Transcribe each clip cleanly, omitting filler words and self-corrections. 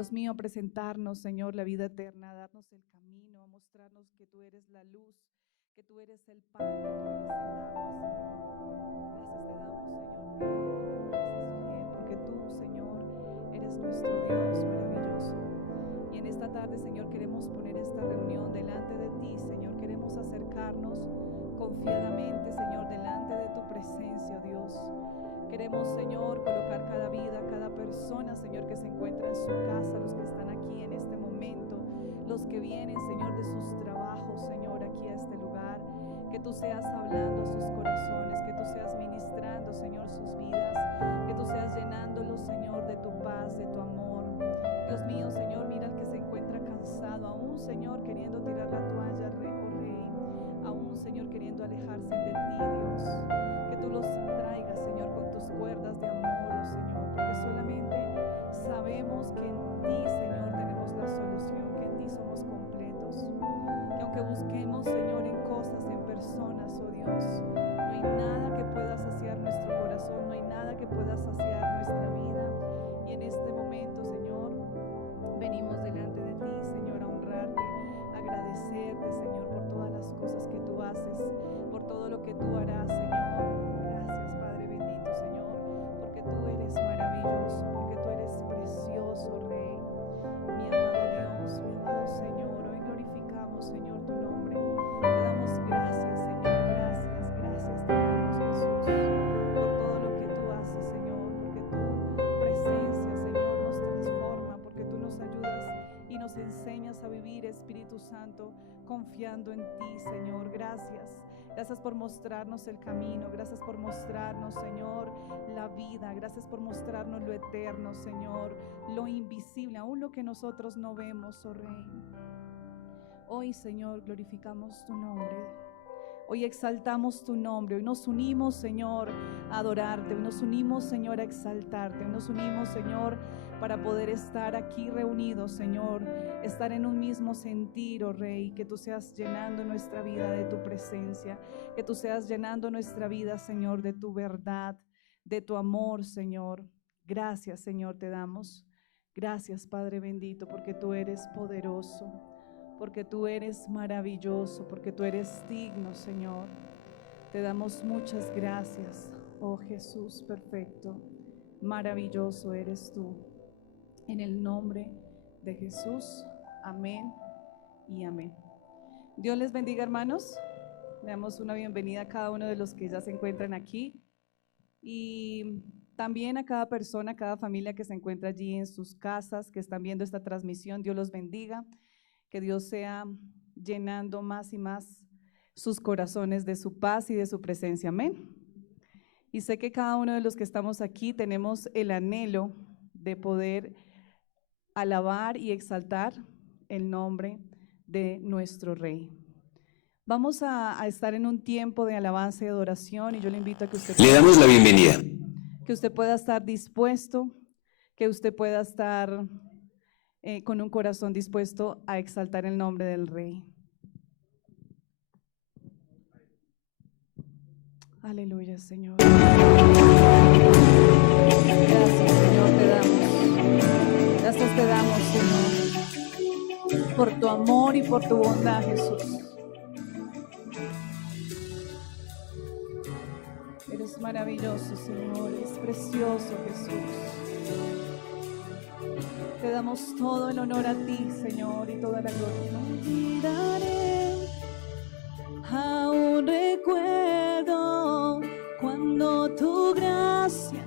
Dios mío, a presentarnos, Señor, la vida eterna, a darnos el camino, a mostrarnos que tú eres la luz, que tú eres el pan, que tú eres el agua, Señor. Gracias te damos, Señor, porque tú eres fiel, porque tú, Señor, eres nuestro Dios maravilloso. Y en esta tarde, Señor, queremos poner esta reunión delante de ti, Señor. Queremos acercarnos confiadamente, Señor, delante de tu presencia, Dios. Queremos, Señor, colocar cada vida, cada persona, Señor, que se encuentra en su casa, los que están aquí en este momento, los que vienen, Señor, de sus trabajos, Señor, aquí a este lugar. Que tú seas hablando a sus corazones, que tú seas ministrando, Señor, sus vidas, que tú seas llenándolos, Señor, de tu paz, de tu amor. Dios mío, Señor, mira al que se encuentra cansado, aún, Señor, queriendo tirar la toalla, oh Rey, aún, Señor, queriendo alejarse de ti, Dios. Que tú los traigas, Señor, con tus cuerdas de amor, oh Señor, porque solamente sabemos que en ti, Señor, tenemos la solución, que en ti somos completos. Que aunque busquemos, Señor, en cosas, en personas, oh Dios, no hay nada que pueda saciar nuestro corazón, no hay nada que pueda saciar nuestra vida. Y en este momento, Señor, venimos delante de ti, Señor, a honrarte, a agradecerte, Señor, por todas las cosas que tú haces, por todo lo que tú harás, Señor. Gracias, Padre bendito, Señor, porque tú eres maravilloso, porque tú eres precioso, Rey. Mi amado Dios, mi amado Señor, hoy glorificamos, Señor, tu nombre. Te damos gracias, Señor, gracias, gracias te damos, Jesús, por todo lo que tú haces, Señor, porque tu presencia, Señor, nos transforma, porque tú nos ayudas y nos enseñas a vivir, Espíritu Santo, confiando en ti, Señor. Gracias. Gracias por mostrarnos el camino, gracias por mostrarnos, Señor, la vida, gracias por mostrarnos lo eterno, Señor, lo invisible, aún lo que nosotros no vemos, oh Rey. Hoy, Señor, glorificamos tu nombre. Hoy exaltamos tu nombre, hoy nos unimos, Señor, a adorarte, hoy nos unimos, Señor, a exaltarte, hoy nos unimos, Señor, para poder estar aquí reunidos, Señor, estar en un mismo sentir, oh Rey, que tú seas llenando nuestra vida de tu presencia, que tú seas llenando nuestra vida, Señor, de tu verdad, de tu amor, Señor. Gracias, Señor, te damos. Gracias, Padre bendito, porque tú eres poderoso, porque tú eres maravilloso, porque tú eres digno, Señor. Te damos muchas gracias, oh Jesús perfecto, maravilloso eres tú. En el nombre de Jesús, amén y amén. Dios les bendiga, hermanos. Le damos una bienvenida a cada uno de los que ya se encuentran aquí y también a cada persona, a cada familia que se encuentra allí en sus casas, que están viendo esta transmisión. Dios los bendiga. Que Dios sea llenando más y más sus corazones de su paz y de su presencia. Amén. Y sé que cada uno de los que estamos aquí tenemos el anhelo de poder alabar y exaltar el nombre de nuestro Rey. Vamos a estar en un tiempo de alabanza y adoración y yo le invito a que usted Le damos la bienvenida. Que usted pueda estar dispuesto, que usted pueda estar con un corazón dispuesto a exaltar el nombre del Rey. Aleluya, Señor. Gracias, Señor, te damos. Gracias te damos, Señor, por tu amor y por tu bondad, Jesús. Eres maravilloso, Señor, eres precioso, Jesús. Te damos todo el honor a ti, Señor, y toda la gloria. No olvidaré, aún recuerdo cuando tu gracia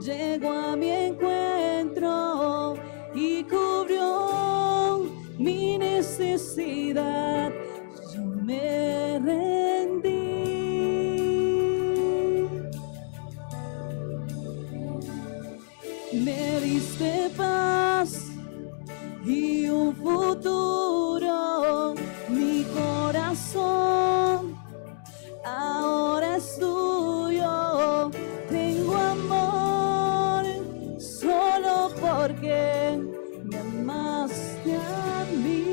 llegó a mi encuentro y cubrió mi necesidad. Yo me rendí. Me diste paz y un futuro. Mi corazón ahora es tuyo. Tengo amor solo porque me amaste a mí.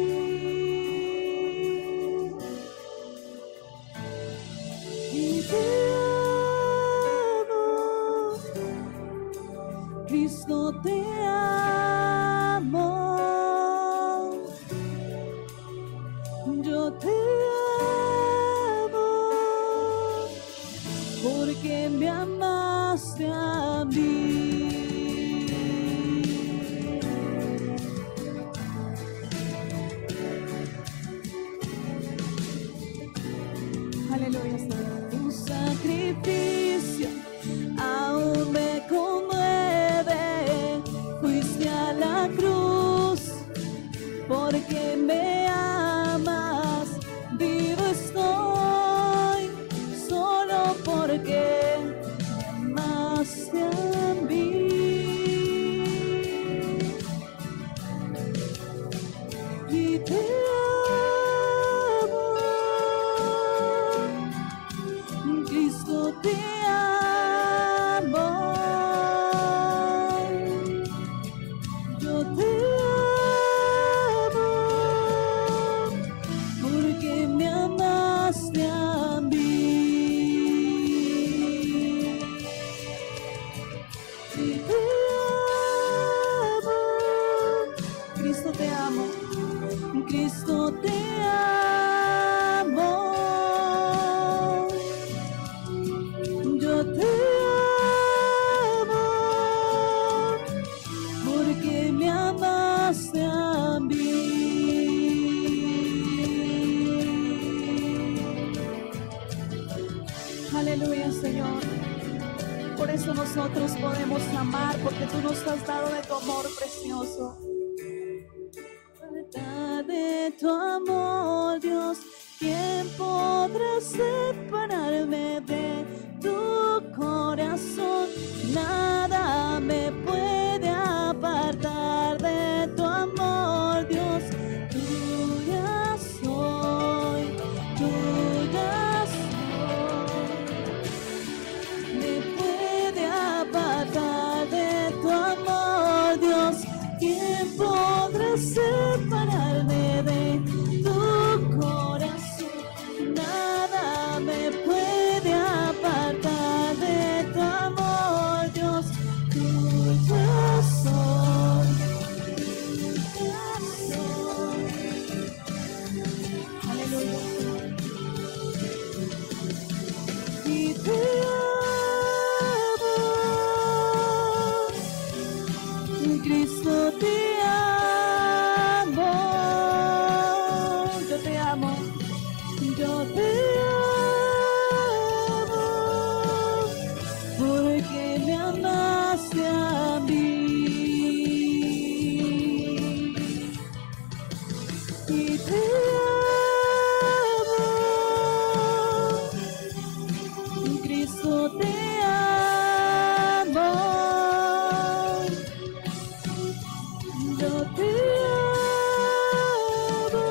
Y te amo, Cristo te ama. porque me amaste a mí. Aleluya, Señor. Tu sacrificio aún me conmueve. Fuiste a la cruz porque me amas. Vivo estoy solo porque me amaste a mí. Y te amo, Cristo, te amo. Yo te amo porque me amaste a mí. Y te amo, Cristo, te amo. Cristo, te amo. Yo te amo porque me amaste a mí. Aleluya, Señor. Por eso nosotros podemos amar, porque tú nos has dado de tu amor precioso. De tu amor, Dios, ¿quién podrá separarme de tu corazón? Nada me puede apartar de tu amor, Dios. Tuya soy, tuya soy. Me puede apartar de tu amor, Dios. ¿Quién podrá separarme de tu corazón? Nada me puede apartar de tu amor, Dios. Tuya soy, tuya soy. Aleluya. Y te amo, Cristo, te amo. Yo te amo. Yo te amo porque me amaste a mí. Y te amo, Cristo, te amo. Yo te amo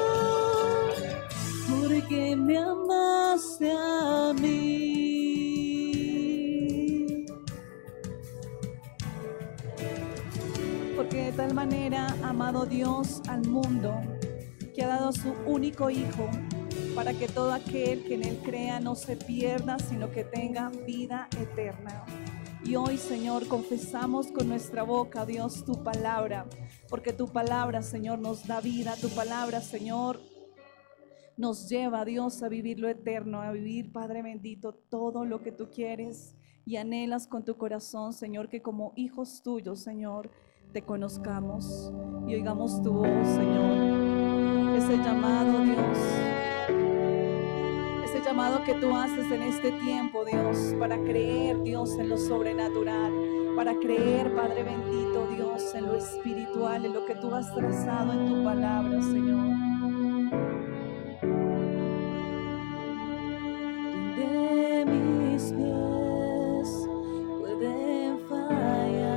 porque me amaste a mí. Porque de tal manera ha amado Dios al mundo, que ha dado a su único Hijo, para que todo aquel que en Él crea no se pierda, sino que tenga vida eterna. Y hoy, Señor, confesamos con nuestra boca, Dios, tu palabra, porque tu palabra, Señor, nos da vida. Tu palabra, Señor, nos lleva, Dios, a vivir lo eterno, a vivir, Padre bendito, todo lo que tú quieres y anhelas con tu corazón, Señor, que como hijos tuyos, Señor, te conozcamos y oigamos tu voz, Señor. Ese llamado, Dios, ese llamado que tú haces en este tiempo, Dios, para creer, Dios, en lo sobrenatural, para creer, Padre bendito, Dios, en lo espiritual, en lo que tú has trazado en tu palabra, Señor. Donde mis pies pueden fallar,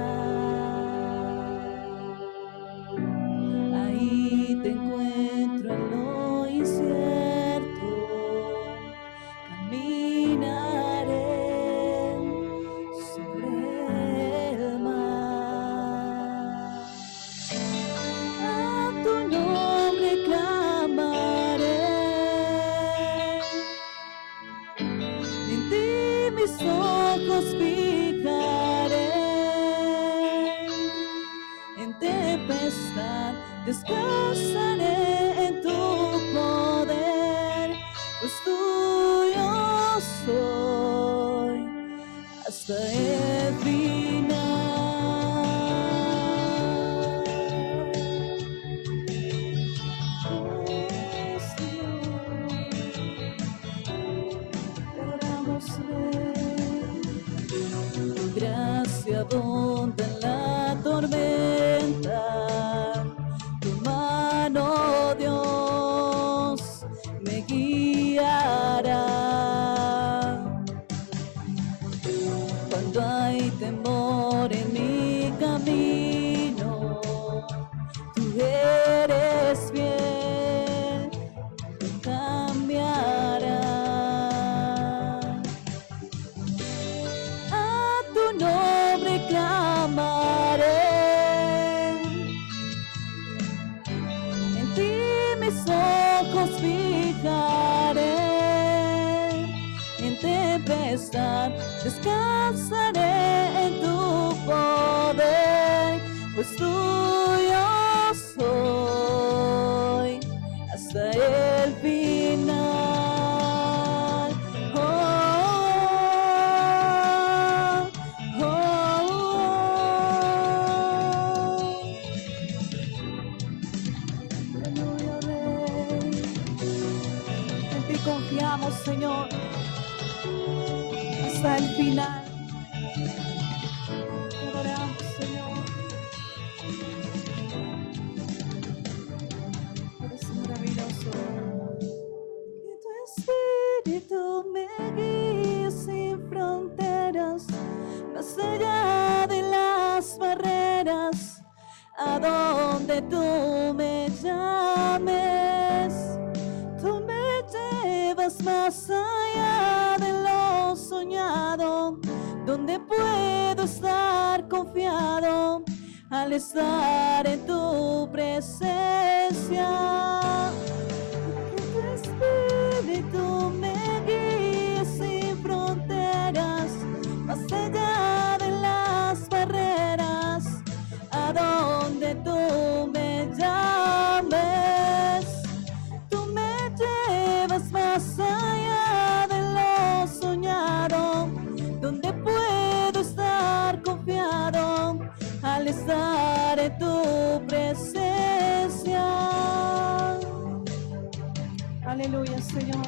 ahí te encuentro en lo incierto. Caminaré sobre el mar, a tu nombre clamaré. En ti mis ojos fijaré, en tempestad descansaré en tu poder, pues tuyo soy, hasta el final. Oh, Señor, te adoramos, Rey. Tu gracia abunda en la tormenta, tu mano, Dios, me guiará. Cuando hay temor en mi camino, tú eres fiel, me cambiará. A tu nombre clamaré, en ti mis ojos fijaré. En tempestad descansaré en tu poder, pues tuyo soy hasta el final. Oh, oh, oh, aleluya, Rey. En ti confiamos, Señor, hasta el final. Te adoramos, Señor. Eres maravilloso. Que tu espíritu me guíe sin fronteras, más allá de las barreras, a donde tú me llames. Tú me llevas más allá de lo soñado, donde puedo estar confiado al estar en tu presencia. Que tu espíritu me guíe sin fronteras, más allá de las barreras, a donde tú me llames. Tú me llevas más allá de lo soñado, donde puedo estar confiado al estar en tu presencia. Aleluya, Señor.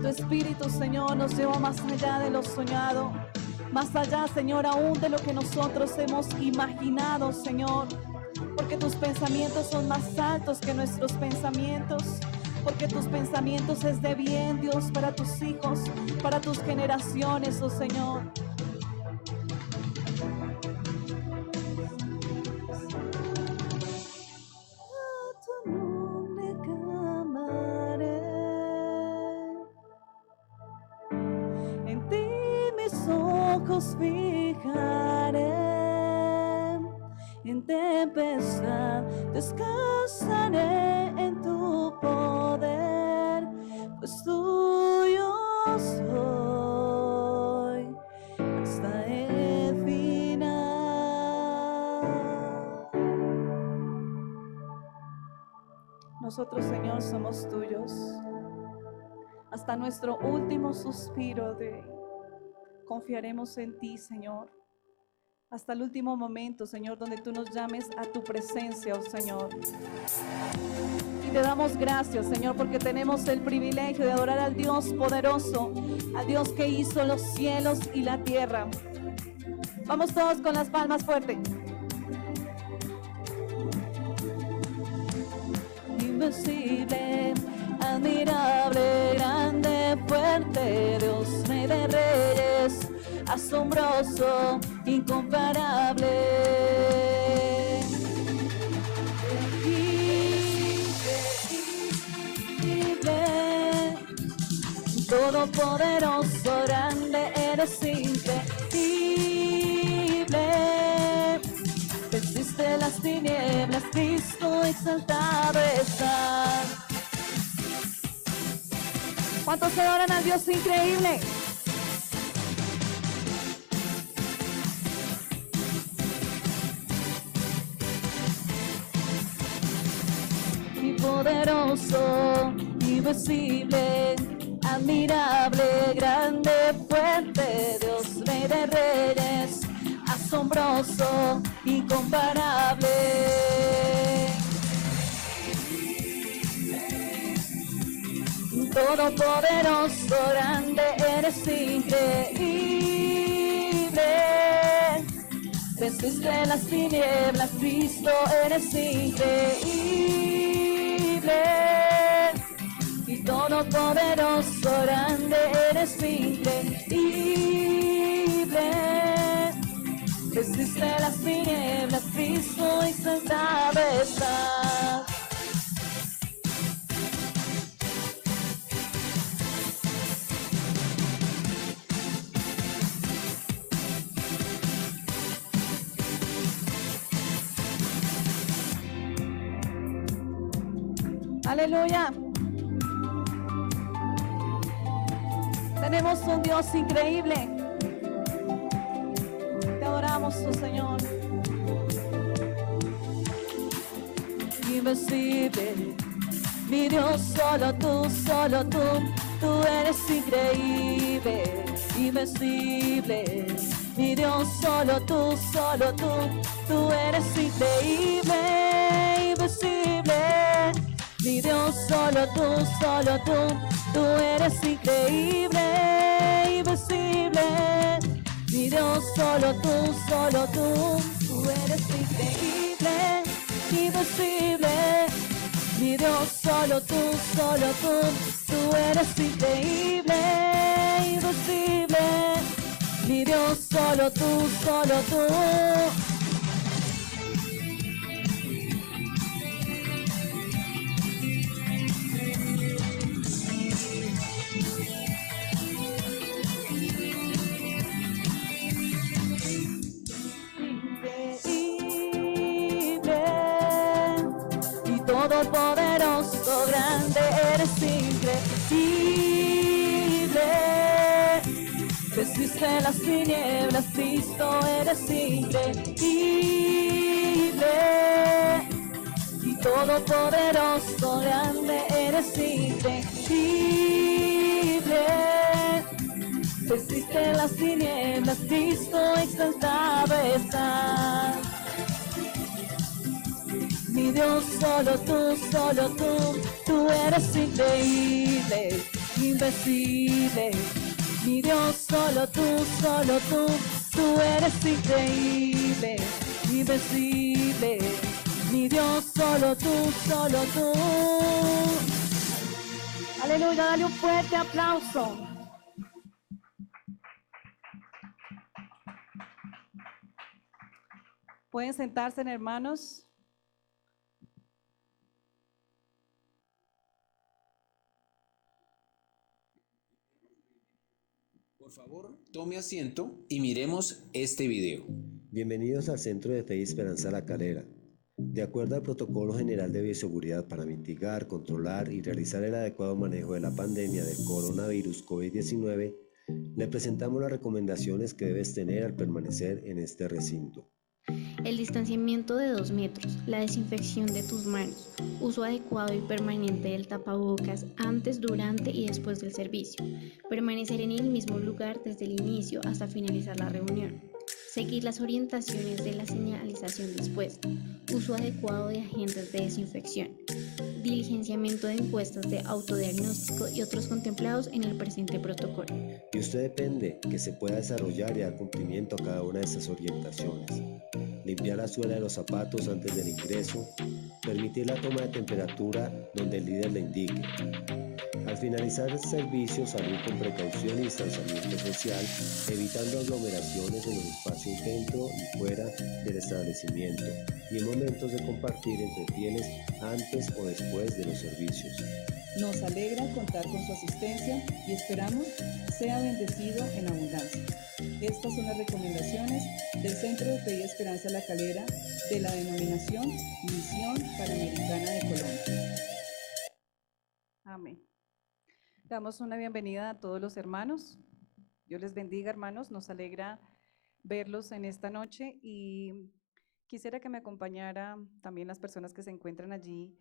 Tu Espíritu, Señor, nos lleva más allá de lo soñado, más allá, Señor, aún de lo que nosotros hemos imaginado, Señor, porque tus pensamientos son más altos que nuestros pensamientos, porque tus pensamientos es de bien, Dios, para tus hijos, para tus generaciones, oh Señor. A tu nombre clamaré, en ti mis ojos fijaré. En tempestad descansaré en tu poder, pues tuyo soy hasta el final. Nosotros, Señor, somos tuyos hasta nuestro último suspiro. Confiaremos en ti, Señor, hasta el último momento, Señor, donde tú nos llames a tu presencia, oh Señor. Y te damos gracias, Señor, porque tenemos el privilegio de adorar al Dios poderoso, al Dios que hizo los cielos y la tierra. Vamos todos con las palmas fuerte. Invencible, admirable, grande, fuerte, Dios, Rey de reyes, asombroso, incomparable. Increíble, todopoderoso, grande, eres increíble. Venciste las tinieblas, Cristo exaltado está. ¿Cuántos se adoran al Dios increíble? Poderoso, invencible, admirable, grande, fuerte, Dios, asombroso, incomparable. Todopoderoso, grande, eres increíble. Venciste las tinieblas, Cristo, eres increíble. Y todopoderoso, grande, eres increíble. Venciste las tinieblas, Cristo, exaltado estás. Aleluya. Tenemos un Dios increíble. Te adoramos, oh Señor. Invencible, mi Dios, solo tú, tú eres increíble. Invencible, mi Dios, solo tú, tú eres increíble. Invencible, mi Dios, solo tú, tú eres increíble, invencible. Mi Dios, solo tú, tú eres increíble, invencible. Mi Dios, solo tú, tú eres increíble, invencible. Mi Dios, solo tú, todopoderoso, grande, eres increíble. Venciste las tinieblas, Cristo, eres increíble. Y todopoderoso, grande, eres increíble. Venciste las tinieblas, Cristo, exaltado estás. Mi Dios, solo tú eres increíble, invencible. Mi Dios, solo tú, tú eres increíble, invencible. Mi Dios, solo tú. Aleluya, dale un fuerte aplauso. Pueden sentarse, hermanos. Por favor, tome asiento y miremos este video. Bienvenidos al Centro de Fe y Esperanza La Calera. De acuerdo al Protocolo General de Bioseguridad para mitigar, controlar y realizar el adecuado manejo de la pandemia del coronavirus COVID-19, le presentamos las recomendaciones que debes tener al permanecer en este recinto. El distanciamiento de 2 metros, la desinfección de tus manos, uso adecuado y permanente del tapabocas antes, durante y después del servicio, permanecer en el mismo lugar desde el inicio hasta finalizar la reunión, seguir las orientaciones de la señalización dispuesta, uso adecuado de agentes de desinfección, diligenciamiento de encuestas de autodiagnóstico y otros contemplados en el presente protocolo. Y usted depende que se pueda desarrollar y dar cumplimiento a cada una de estas orientaciones. Limpiar la suela de los zapatos antes del ingreso, permitir la toma de temperatura donde el líder le indique. Al finalizar el servicio, salir con precaución y distanciamiento social, evitando aglomeraciones en los espacios dentro y fuera del establecimiento y en momentos de compartir entre fieles antes o después de los servicios. Nos alegra contar con su asistencia y esperamos sea bendecido en abundancia. Estas son las recomendaciones del Centro de Fe y Esperanza La Calera de la denominación Misión Panamericana de Colombia. Amén. Damos una bienvenida a todos los hermanos. Dios les bendiga, hermanos. Nos alegra verlos en esta noche y quisiera que me acompañara también las personas que se encuentran allí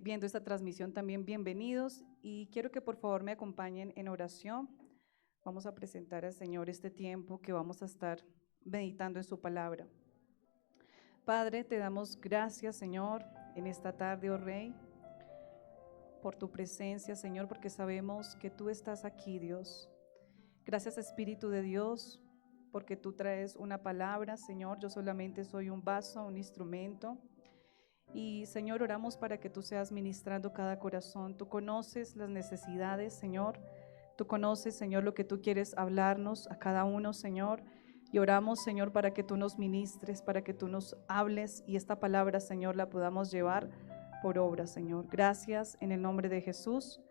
viendo esta transmisión. También bienvenidos y quiero que por favor me acompañen en oración. Vamos a presentar al Señor este tiempo que vamos a estar meditando en su palabra. Padre, te damos gracias, Señor, en esta tarde, oh Rey, por tu presencia, Señor, porque sabemos que tú estás aquí, Dios. Gracias, Espíritu de Dios, porque tú traes una palabra, Señor. Yo solamente soy un vaso, un instrumento. Y, Señor, oramos para que tú seas ministrando cada corazón. Tú conoces las necesidades, Señor. Tú conoces, Señor, lo que tú quieres hablarnos a cada uno, Señor. Y oramos, Señor, para que tú nos ministres, para que tú nos hables y esta palabra, Señor, la podamos llevar por obra, Señor. Gracias en el nombre de Jesús.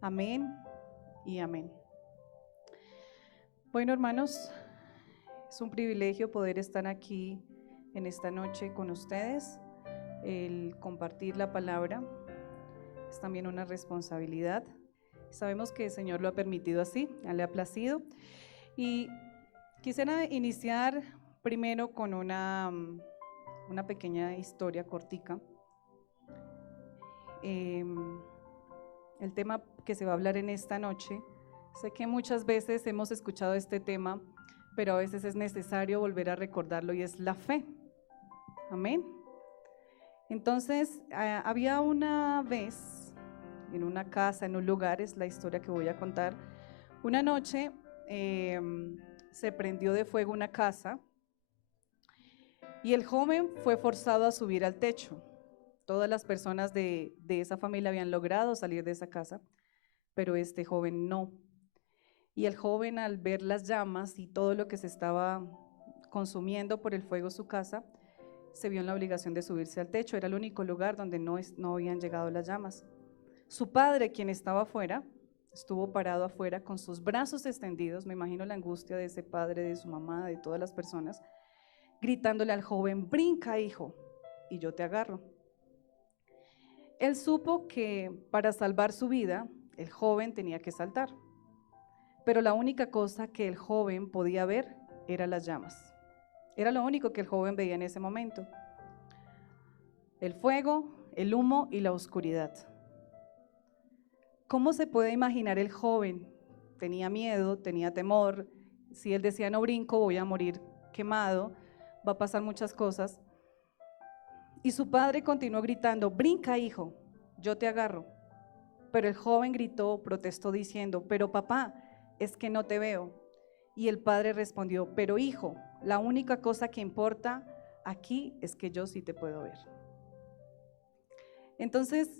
Amén y amén. Bueno, hermanos, es un privilegio poder estar aquí en esta noche con ustedes. El compartir la palabra es también una responsabilidad. Sabemos que el Señor lo ha permitido así, le ha placido. Y quisiera iniciar primero con una pequeña historia cortica. El tema que se va a hablar en esta noche, sé que muchas veces hemos escuchado este tema, pero a veces es necesario volver a recordarlo y es la fe. Amén. Entonces, había una vez en una casa, en un lugar, es la historia que voy a contar. Una noche se prendió de fuego una casa y el joven fue forzado a subir al techo. Todas las personas de esa familia habían logrado salir de esa casa, pero este joven no. Y el joven, al ver las llamas y todo lo que se estaba consumiendo por el fuego su casa, se vio en la obligación de subirse al techo. Era el único lugar donde no habían llegado las llamas. Su padre, quien estaba afuera, estuvo parado afuera con sus brazos extendidos. Me imagino la angustia de ese padre, de su mamá, de todas las personas, gritándole al joven: brinca, hijo, y yo te agarro. Él supo que para salvar su vida, el joven tenía que saltar, pero la única cosa que el joven podía ver eran las llamas. Era lo único que el joven veía en ese momento: el fuego, el humo y la oscuridad. ¿Cómo se puede imaginar el joven? Tenía miedo, tenía temor. Si él decía no brinco, voy a morir quemado, va a pasar muchas cosas. Y su padre continuó gritando: brinca, hijo, yo te agarro. Pero el joven gritó, protestó diciendo: pero papá, es que no te veo. Y el padre respondió: pero hijo, la única cosa que importa aquí es que yo sí te puedo ver. Entonces,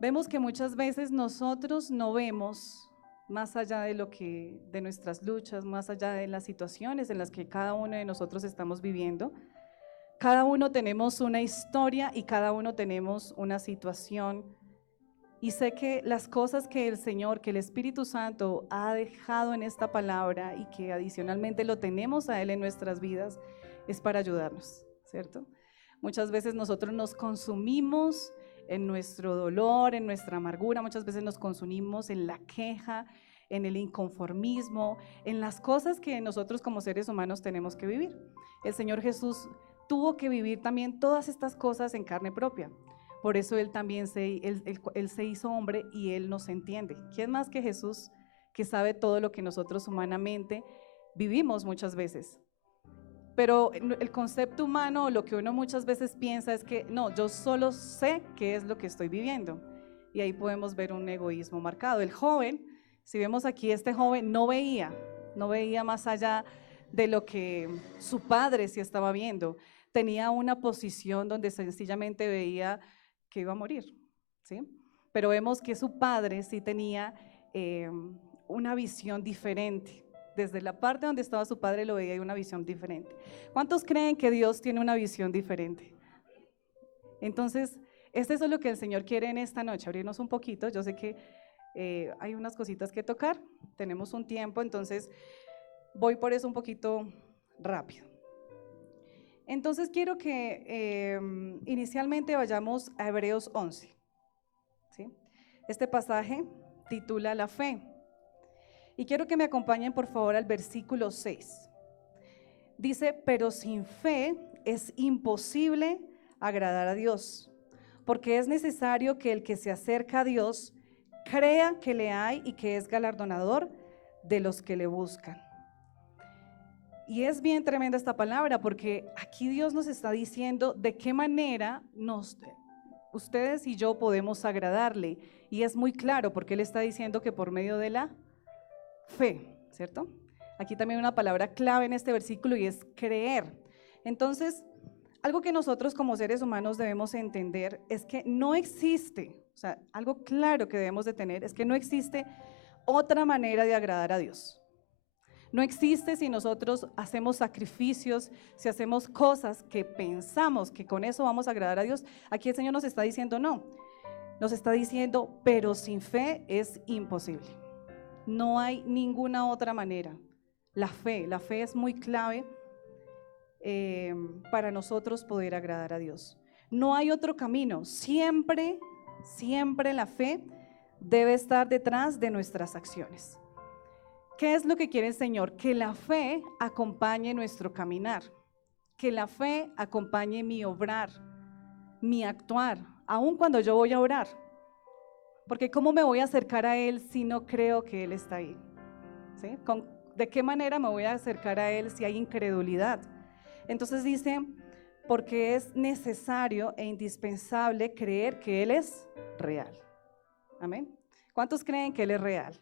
vemos que muchas veces nosotros no vemos más allá de nuestras luchas, más allá de las situaciones en las que cada uno de nosotros estamos viviendo. Cada uno tenemos una historia y cada uno tenemos una situación. Y sé que las cosas que el Señor, que el Espíritu Santo ha dejado en esta palabra y que adicionalmente lo tenemos a Él en nuestras vidas, es para ayudarnos, ¿cierto? Muchas veces nosotros nos consumimos en nuestro dolor, en nuestra amargura, muchas veces nos consumimos en la queja, en el inconformismo, en las cosas que nosotros como seres humanos tenemos que vivir. El Señor Jesús tuvo que vivir también todas estas cosas en carne propia. Por eso Él también él se hizo hombre y Él nos entiende. ¿Quién más que Jesús, que sabe todo lo que nosotros humanamente vivimos muchas veces? Pero el concepto humano, lo que uno muchas veces piensa es que no, yo solo sé qué es lo que estoy viviendo. Y ahí podemos ver un egoísmo marcado. El joven, si vemos aquí, este joven no veía más allá de lo que su padre sí estaba viendo. Tenía una posición donde sencillamente veía que iba a morir, ¿sí? Pero vemos que su padre sí tenía una visión diferente. Desde la parte donde estaba su padre lo veía una visión diferente. ¿Cuántos creen que Dios tiene una visión diferente? Entonces, eso es lo que el Señor quiere en esta noche, abrirnos un poquito. Yo sé que hay unas cositas que tocar, tenemos un tiempo, entonces voy por eso un poquito rápido. Entonces quiero que inicialmente vayamos a Hebreos 11, ¿sí? Este pasaje titula La fe. Y quiero que me acompañen por favor al versículo 6. Dice: pero sin fe es imposible agradar a Dios, porque es necesario que el que se acerca a Dios crea que le hay y que es galardonador de los que le buscan. Y es bien tremenda esta palabra porque aquí Dios nos está diciendo de qué manera ustedes y yo podemos agradarle. Y es muy claro porque Él está diciendo que por medio de la fe, ¿cierto? Aquí también una palabra clave en este versículo y es creer. Entonces, algo que nosotros como seres humanos debemos entender es que no existe, o sea, algo claro que debemos de tener es que no existe otra manera de agradar a Dios. No existe si nosotros hacemos sacrificios, si hacemos cosas que pensamos que con eso vamos a agradar a Dios. Aquí el Señor nos está diciendo no, nos está diciendo, pero sin fe es imposible. No hay ninguna otra manera. La fe es muy clave para nosotros poder agradar a Dios. No hay otro camino. Siempre la fe debe estar detrás de nuestras acciones. ¿Qué es lo que quiere el Señor? Que la fe acompañe nuestro caminar, que la fe acompañe mi obrar, mi actuar, aun cuando yo voy a orar. Porque ¿cómo me voy a acercar a Él si no creo que Él está ahí? ¿Sí? ¿De qué manera me voy a acercar a Él si hay incredulidad? Entonces dice, porque es necesario e indispensable creer que Él es real. Amén. ¿Cuántos creen que Él es real?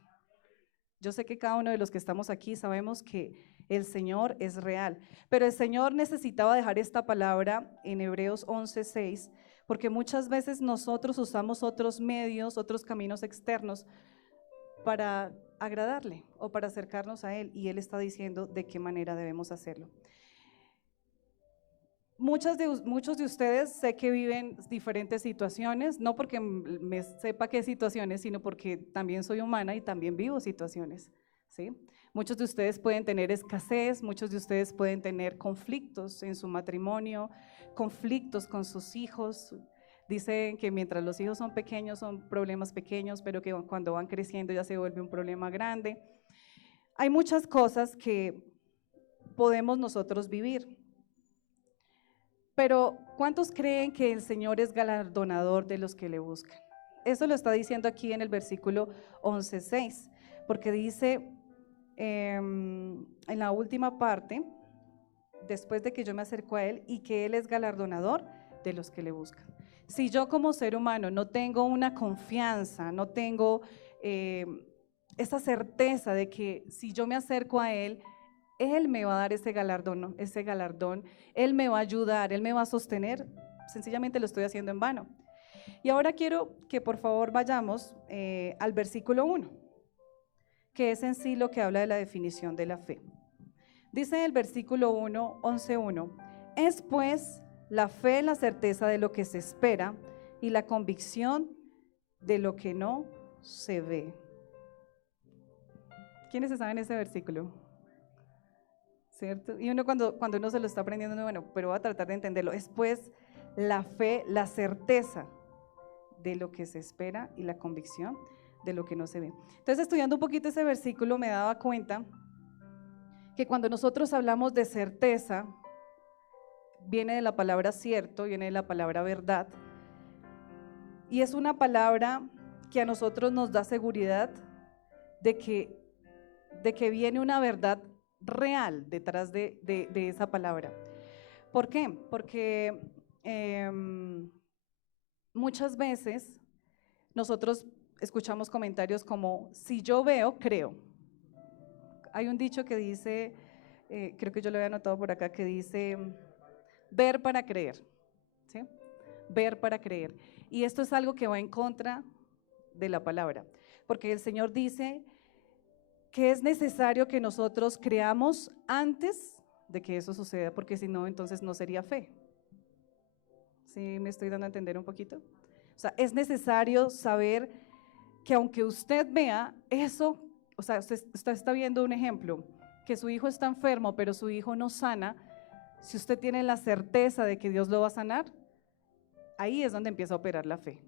Yo sé que cada uno de los que estamos aquí sabemos que el Señor es real, pero el Señor necesitaba dejar esta palabra en Hebreos 11:6, porque muchas veces nosotros usamos otros medios, otros caminos externos para agradarle o para acercarnos a Él, y Él está diciendo de qué manera debemos hacerlo. Muchos de ustedes sé que viven diferentes situaciones, no porque me sepa qué situaciones, sino porque también soy humana y también vivo situaciones, ¿sí? Muchos de ustedes pueden tener escasez, muchos de ustedes pueden tener conflictos en su matrimonio, conflictos con sus hijos. Dicen que mientras los hijos son pequeños son problemas pequeños, pero que cuando van creciendo ya se vuelve un problema grande. Hay muchas cosas que podemos nosotros vivir. Pero ¿cuántos creen que el Señor es galardonador de los que le buscan? Eso lo está diciendo aquí en el versículo 11:6, porque dice en la última parte, después de que yo me acerco a Él, y que Él es galardonador de los que le buscan. Si yo como ser humano no tengo una confianza, no tengo esa certeza de que si yo me acerco a Él, Él me va a dar ese galardón, Él me va a ayudar, Él me va a sostener, sencillamente lo estoy haciendo en vano. Y ahora quiero que por favor vayamos al versículo 1, que es en sí lo que habla de la definición de la fe. Dice el versículo 1, 11:1, es pues la fe la certeza de lo que se espera y la convicción de lo que no se ve. ¿Quiénes saben ese versículo? ¿Cierto? Y uno cuando uno se lo está aprendiendo, bueno, pero voy a tratar de entenderlo. Es pues la fe, la certeza de lo que se espera y la convicción de lo que no se ve. Entonces, estudiando un poquito ese versículo, me daba cuenta que cuando nosotros hablamos de certeza, viene de la palabra cierto, viene de la palabra verdad, y es una palabra que a nosotros nos da seguridad de que viene una verdad real detrás de esa palabra. ¿Por qué? Porque muchas veces nosotros escuchamos comentarios como, si yo veo, creo. Hay un dicho que dice, creo que yo lo había anotado por acá, que dice, ver para creer, ¿sí? Ver para creer. Y esto es algo que va en contra de la palabra, porque el Señor dice que es necesario que nosotros creamos antes de que eso suceda, porque si no, entonces no sería fe. ¿Sí me estoy dando a entender un poquito? O sea, es necesario saber que aunque usted vea eso, o sea, usted está viendo un ejemplo, que su hijo está enfermo, pero su hijo no sana, si usted tiene la certeza de que Dios lo va a sanar, ahí es donde empieza a operar la fe,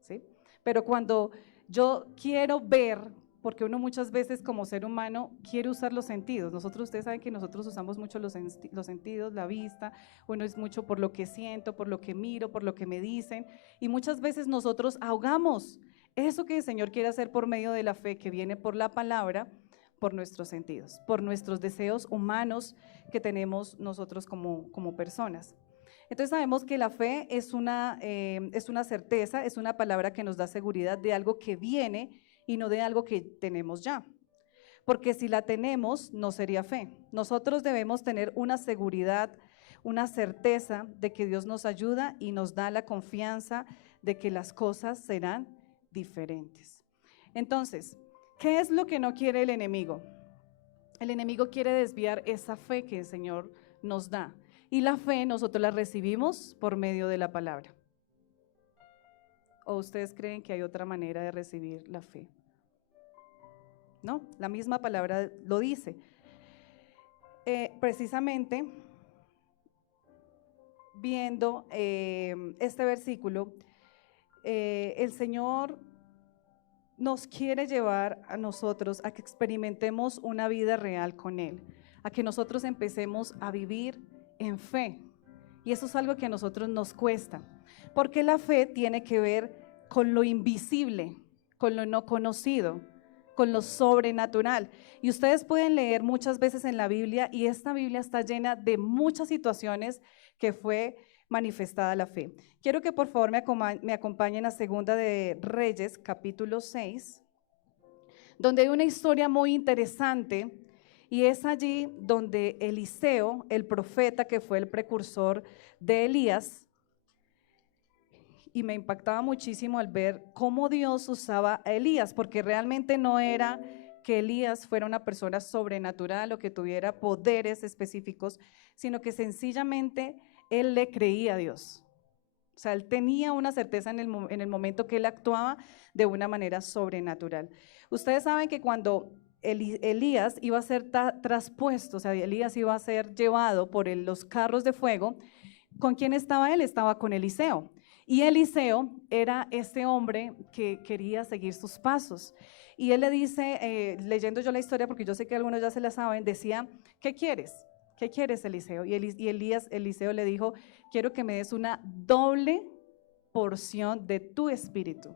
¿sí? Pero cuando yo quiero ver, porque uno muchas veces como ser humano quiere usar los sentidos. Ustedes saben que nosotros usamos mucho los sentidos, la vista, uno es mucho por lo que siento, por lo que miro, por lo que me dicen, y muchas veces nosotros ahogamos eso que el Señor quiere hacer por medio de la fe que viene por la palabra, por nuestros sentidos, por nuestros deseos humanos que tenemos nosotros como personas. Entonces sabemos que la fe es una certeza, es una palabra que nos da seguridad de algo que viene y no de algo que tenemos ya. Porque si la tenemos, no sería fe. Nosotros debemos tener una seguridad, una certeza de que Dios nos ayuda y nos da la confianza de que las cosas serán diferentes. Entonces, ¿qué es lo que no quiere el enemigo? El enemigo quiere desviar esa fe que el Señor nos da. Y la fe nosotros la recibimos por medio de la palabra. ¿O ustedes creen que hay otra manera de recibir la fe? No, la misma palabra lo dice. Precisamente, viendo este versículo, el Señor nos quiere llevar a nosotros a que experimentemos una vida real con Él, a que nosotros empecemos a vivir en fe. Y eso es algo que a nosotros nos cuesta, porque la fe tiene que ver con lo invisible, con lo no conocido, con lo sobrenatural. Y ustedes pueden leer muchas veces en la Biblia, y esta Biblia está llena de muchas situaciones que fue manifestada la fe. Quiero que por favor me acompañen a Segunda de Reyes, capítulo 6, donde hay una historia muy interesante, y es allí donde Eliseo, el profeta que fue el precursor de Elías, y me impactaba muchísimo al ver cómo Dios usaba a Elías, porque realmente no era que Elías fuera una persona sobrenatural o que tuviera poderes específicos, sino que sencillamente él le creía a Dios. O sea, él tenía una certeza en el momento que él actuaba de una manera sobrenatural. Ustedes saben que cuando Elías iba a ser traspuesto, o sea, Elías iba a ser llevado por los carros de fuego, ¿con quién estaba él? Estaba con Eliseo. Y Eliseo era ese hombre que quería seguir sus pasos. Y él le dice, leyendo yo la historia, porque yo sé que algunos ya se la saben, decía, ¿qué quieres? ¿Qué quieres, Eliseo? Y Eliseo le dijo, quiero que me des una doble porción de tu espíritu.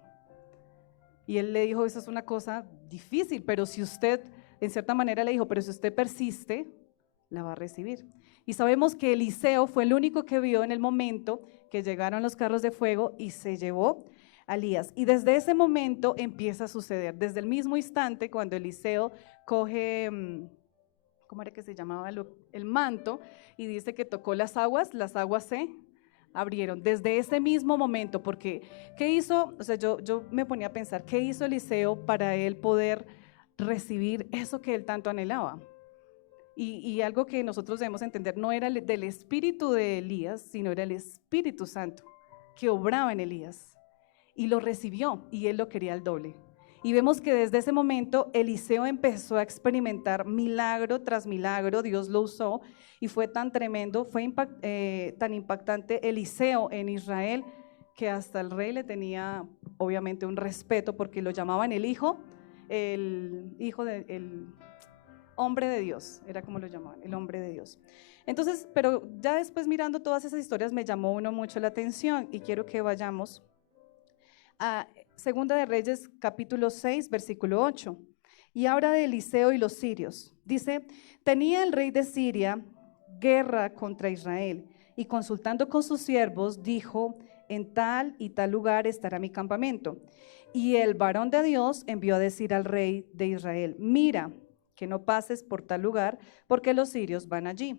Y él le dijo, eso es una cosa difícil, pero si usted, en cierta manera le dijo, pero si usted persiste, la va a recibir. Y sabemos que Eliseo fue el único que vio en el momento que llegaron los carros de fuego y se llevó a Elías. Y desde ese momento empieza a suceder, desde el mismo instante cuando Eliseo coge, ¿cómo era que se llamaba? El manto, y dice que tocó las aguas se abrieron. Desde ese mismo momento, porque ¿qué hizo? O sea, yo me ponía a pensar, ¿qué hizo Eliseo para él poder recibir eso que él tanto anhelaba? Y algo que nosotros debemos entender, no era del espíritu de Elías, sino era el Espíritu Santo que obraba en Elías, y lo recibió, y él lo quería al doble. Y vemos que desde ese momento Eliseo empezó a experimentar milagro tras milagro. Dios lo usó y fue tan tremendo, fue tan impactante Eliseo en Israel, que hasta el rey le tenía obviamente un respeto, porque lo llamaban el hombre de Dios, era como lo llamaban, el hombre de Dios. Entonces, pero ya después mirando todas esas historias me llamó uno mucho la atención, y quiero que vayamos a Segunda de Reyes, capítulo 6, versículo 8. Y habla de Eliseo y los sirios. Dice, tenía el rey de Siria guerra contra Israel, y consultando con sus siervos, dijo, en tal y tal lugar estará mi campamento. Y el varón de Dios envió a decir al rey de Israel, mira, que no pases por tal lugar, porque los sirios van allí.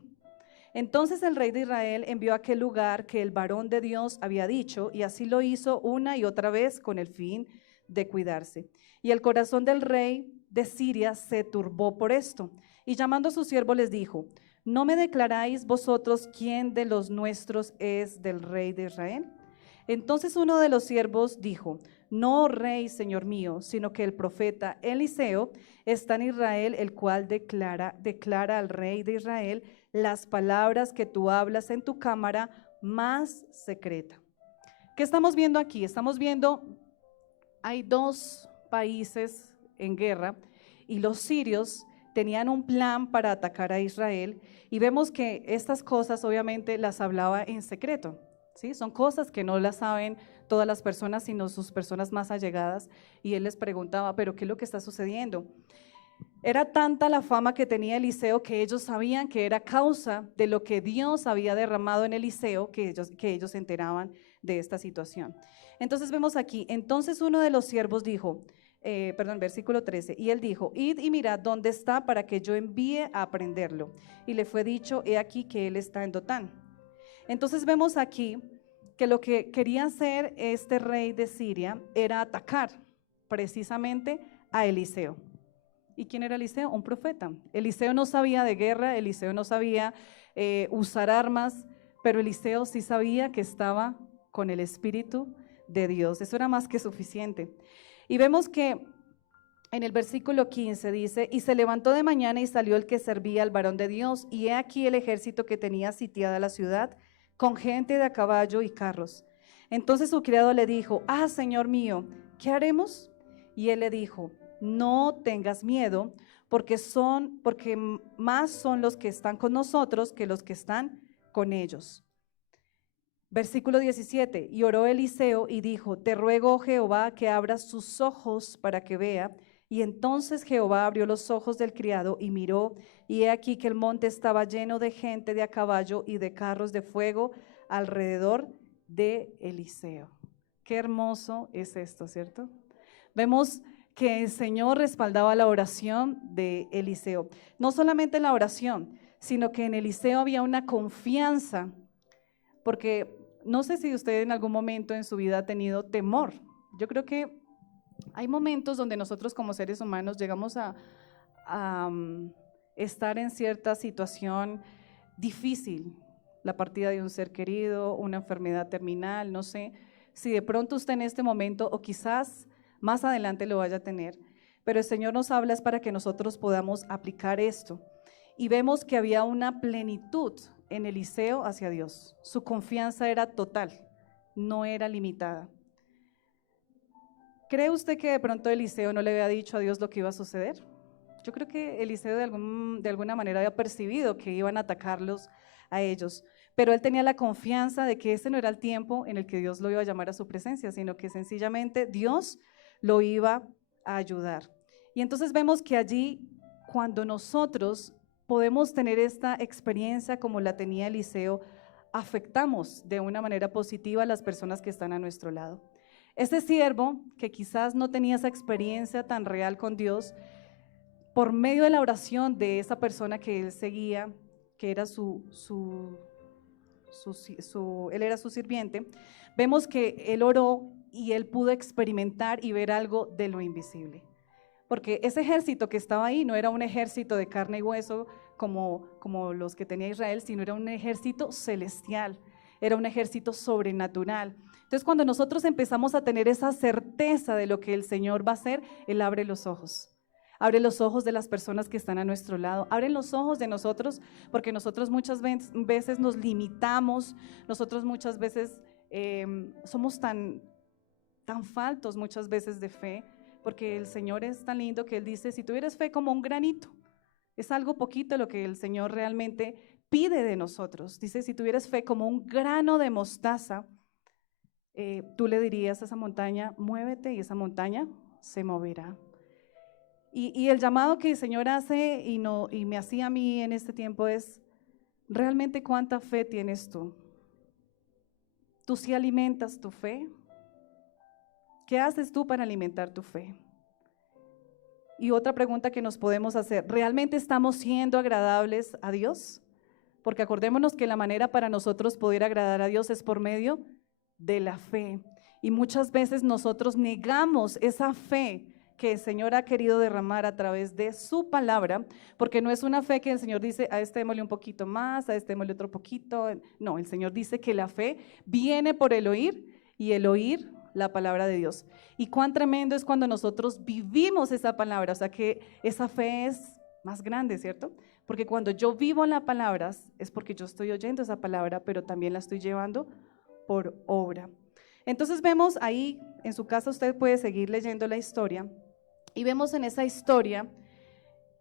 Entonces el rey de Israel envió a aquel lugar que el varón de Dios había dicho, y así lo hizo una y otra vez con el fin de cuidarse. Y el corazón del rey de Siria se turbó por esto, y llamando a sus siervos les dijo, ¿no me declaráis vosotros quién de los nuestros es del rey de Israel? Entonces uno de los siervos dijo, no, rey, señor mío, sino que el profeta Eliseo está en Israel, el cual declara al rey de Israel las palabras que tú hablas en tu cámara más secreta. ¿Qué estamos viendo aquí? Estamos viendo, hay dos países en guerra, y los sirios tenían un plan para atacar a Israel, y vemos que estas cosas obviamente las hablaba en secreto. ¿Sí? Son cosas que no las saben todas las personas, sino sus personas más allegadas, y él les preguntaba, ¿pero qué es lo que está sucediendo? Era tanta la fama que tenía Eliseo que ellos sabían que era causa de lo que Dios había derramado en Eliseo que ellos se enteraban de esta situación. Entonces vemos aquí, entonces uno de los siervos dijo, versículo 13, y él dijo, id y mirad dónde está para que yo envíe a prenderlo. Y le fue dicho, he aquí que él está en Dotán. Entonces vemos aquí que lo que quería hacer este rey de Siria era atacar precisamente a Eliseo. ¿Y quién era Eliseo? Un profeta. Eliseo no sabía de guerra, Eliseo no sabía usar armas, pero Eliseo sí sabía que estaba con el Espíritu de Dios. Eso era más que suficiente. Y vemos que en el versículo 15 dice, y se levantó de mañana y salió el que servía al varón de Dios, y he aquí el ejército que tenía sitiada la ciudad, con gente de a caballo y carros. Entonces su criado le dijo, Señor mío, ¿qué haremos? Y él le dijo, no tengas miedo, porque más son los que están con nosotros que los que están con ellos. Versículo 17, y oró Eliseo y dijo, te ruego, oh Jehová, que abras sus ojos para que vea. Y entonces Jehová abrió los ojos del criado y miró, y he aquí que el monte estaba lleno de gente de a caballo y de carros de fuego alrededor de Eliseo. Qué hermoso es esto, ¿cierto? Vemos que el Señor respaldaba la oración de Eliseo. No solamente la oración, sino que en Eliseo había una confianza, porque no sé si usted en algún momento en su vida ha tenido temor. Yo creo que hay momentos donde nosotros como seres humanos llegamos a estar en cierta situación difícil, la partida de un ser querido, una enfermedad terminal, no sé si de pronto usted en este momento o quizás más adelante lo vaya a tener, pero el Señor nos habla es para que nosotros podamos aplicar esto. Y vemos que había una plenitud en Eliseo hacia Dios. Su confianza era total, no era limitada. ¿Cree usted que de pronto Eliseo no le había dicho a Dios lo que iba a suceder? Yo creo que Eliseo de alguna manera había percibido que iban a atacarlos a ellos, pero él tenía la confianza de que ese no era el tiempo en el que Dios lo iba a llamar a su presencia, sino que sencillamente Dios lo iba a ayudar. Y entonces vemos que allí, cuando nosotros podemos tener esta experiencia como la tenía Eliseo, afectamos de una manera positiva a las personas que están a nuestro lado. Este siervo, que quizás no tenía esa experiencia tan real con Dios, por medio de la oración de esa persona que él seguía, que era él era su sirviente, vemos que él oró y él pudo experimentar y ver algo de lo invisible. Porque ese ejército que estaba ahí no era un ejército de carne y hueso como los que tenía Israel, sino era un ejército celestial, era un ejército sobrenatural. Entonces, cuando nosotros empezamos a tener esa certeza de lo que el Señor va a hacer, Él abre los ojos. Abre los ojos de las personas que están a nuestro lado, abre los ojos de nosotros, porque nosotros muchas veces nos limitamos, nosotros muchas veces somos tan faltos muchas veces de fe, porque el Señor es tan lindo que Él dice, si tuvieras fe como un granito, es algo poquito lo que el Señor realmente pide de nosotros. Dice, si tuvieras fe como un grano de mostaza, tú le dirías a esa montaña, muévete, y esa montaña se moverá. Y el llamado que el Señor hace y me hacía a mí en este tiempo es, ¿realmente cuánta fe tienes tú? ¿Tú sí alimentas tu fe? ¿Qué haces tú para alimentar tu fe? Y otra pregunta que nos podemos hacer, ¿realmente estamos siendo agradables a Dios? Porque acordémonos que la manera para nosotros poder agradar a Dios es por medio de la fe. Y muchas veces nosotros negamos esa fe que el Señor ha querido derramar a través de su palabra, porque no es una fe que el Señor dice, a este démosle un poquito más, a este démosle otro poquito. No, el Señor dice que la fe viene por el oír y el oír la palabra de Dios. Y cuán tremendo es cuando nosotros vivimos esa palabra, o sea que esa fe es más grande, ¿cierto? Porque cuando yo vivo la palabra es porque yo estoy oyendo esa palabra, pero también la estoy llevando por obra. Entonces vemos ahí, en su casa usted puede seguir leyendo la historia, y vemos en esa historia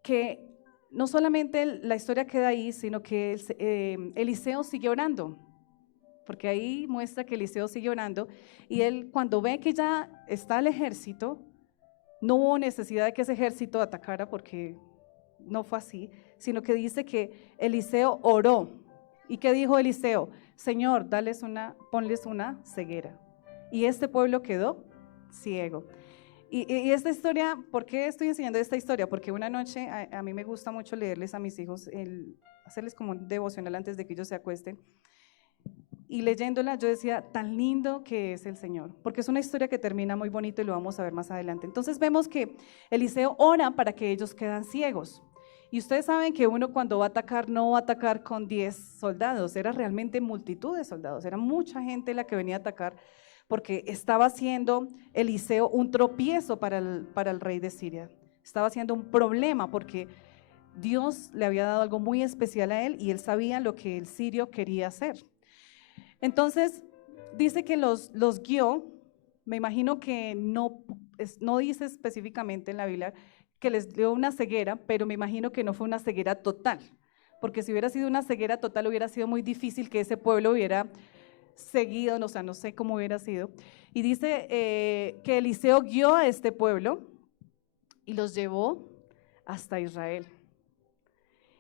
que no solamente la historia queda ahí, sino que Eliseo sigue orando, porque ahí muestra que Eliseo sigue orando, y él cuando ve que ya está el ejército, no hubo necesidad de que ese ejército atacara, porque no fue así, sino que dice que Eliseo oró. ¿Y qué dijo Eliseo? Señor, ponles una ceguera. Y este pueblo quedó ciego. Y esta historia, ¿por qué estoy enseñando esta historia? Porque una noche a mí me gusta mucho leerles a mis hijos, hacerles como un devocional antes de que ellos se acuesten. Y leyéndola yo decía, tan lindo que es el Señor, porque es una historia que termina muy bonito y lo vamos a ver más adelante. Entonces vemos que Eliseo ora para que ellos quedan ciegos. Y ustedes saben que uno cuando va a atacar no va a atacar con 10 soldados, era realmente multitud de soldados, era mucha gente la que venía a atacar, porque estaba haciendo Eliseo un tropiezo para el rey de Siria. Estaba haciendo un problema porque Dios le había dado algo muy especial a él y él sabía lo que el sirio quería hacer. Entonces, dice que los guió, me imagino que no dice específicamente en la Biblia que les dio una ceguera, pero me imagino que no fue una ceguera total, porque si hubiera sido una ceguera total hubiera sido muy difícil que ese pueblo hubiera seguido, o sea, no sé cómo hubiera sido. Y dice que Eliseo guió a este pueblo y los llevó hasta Israel.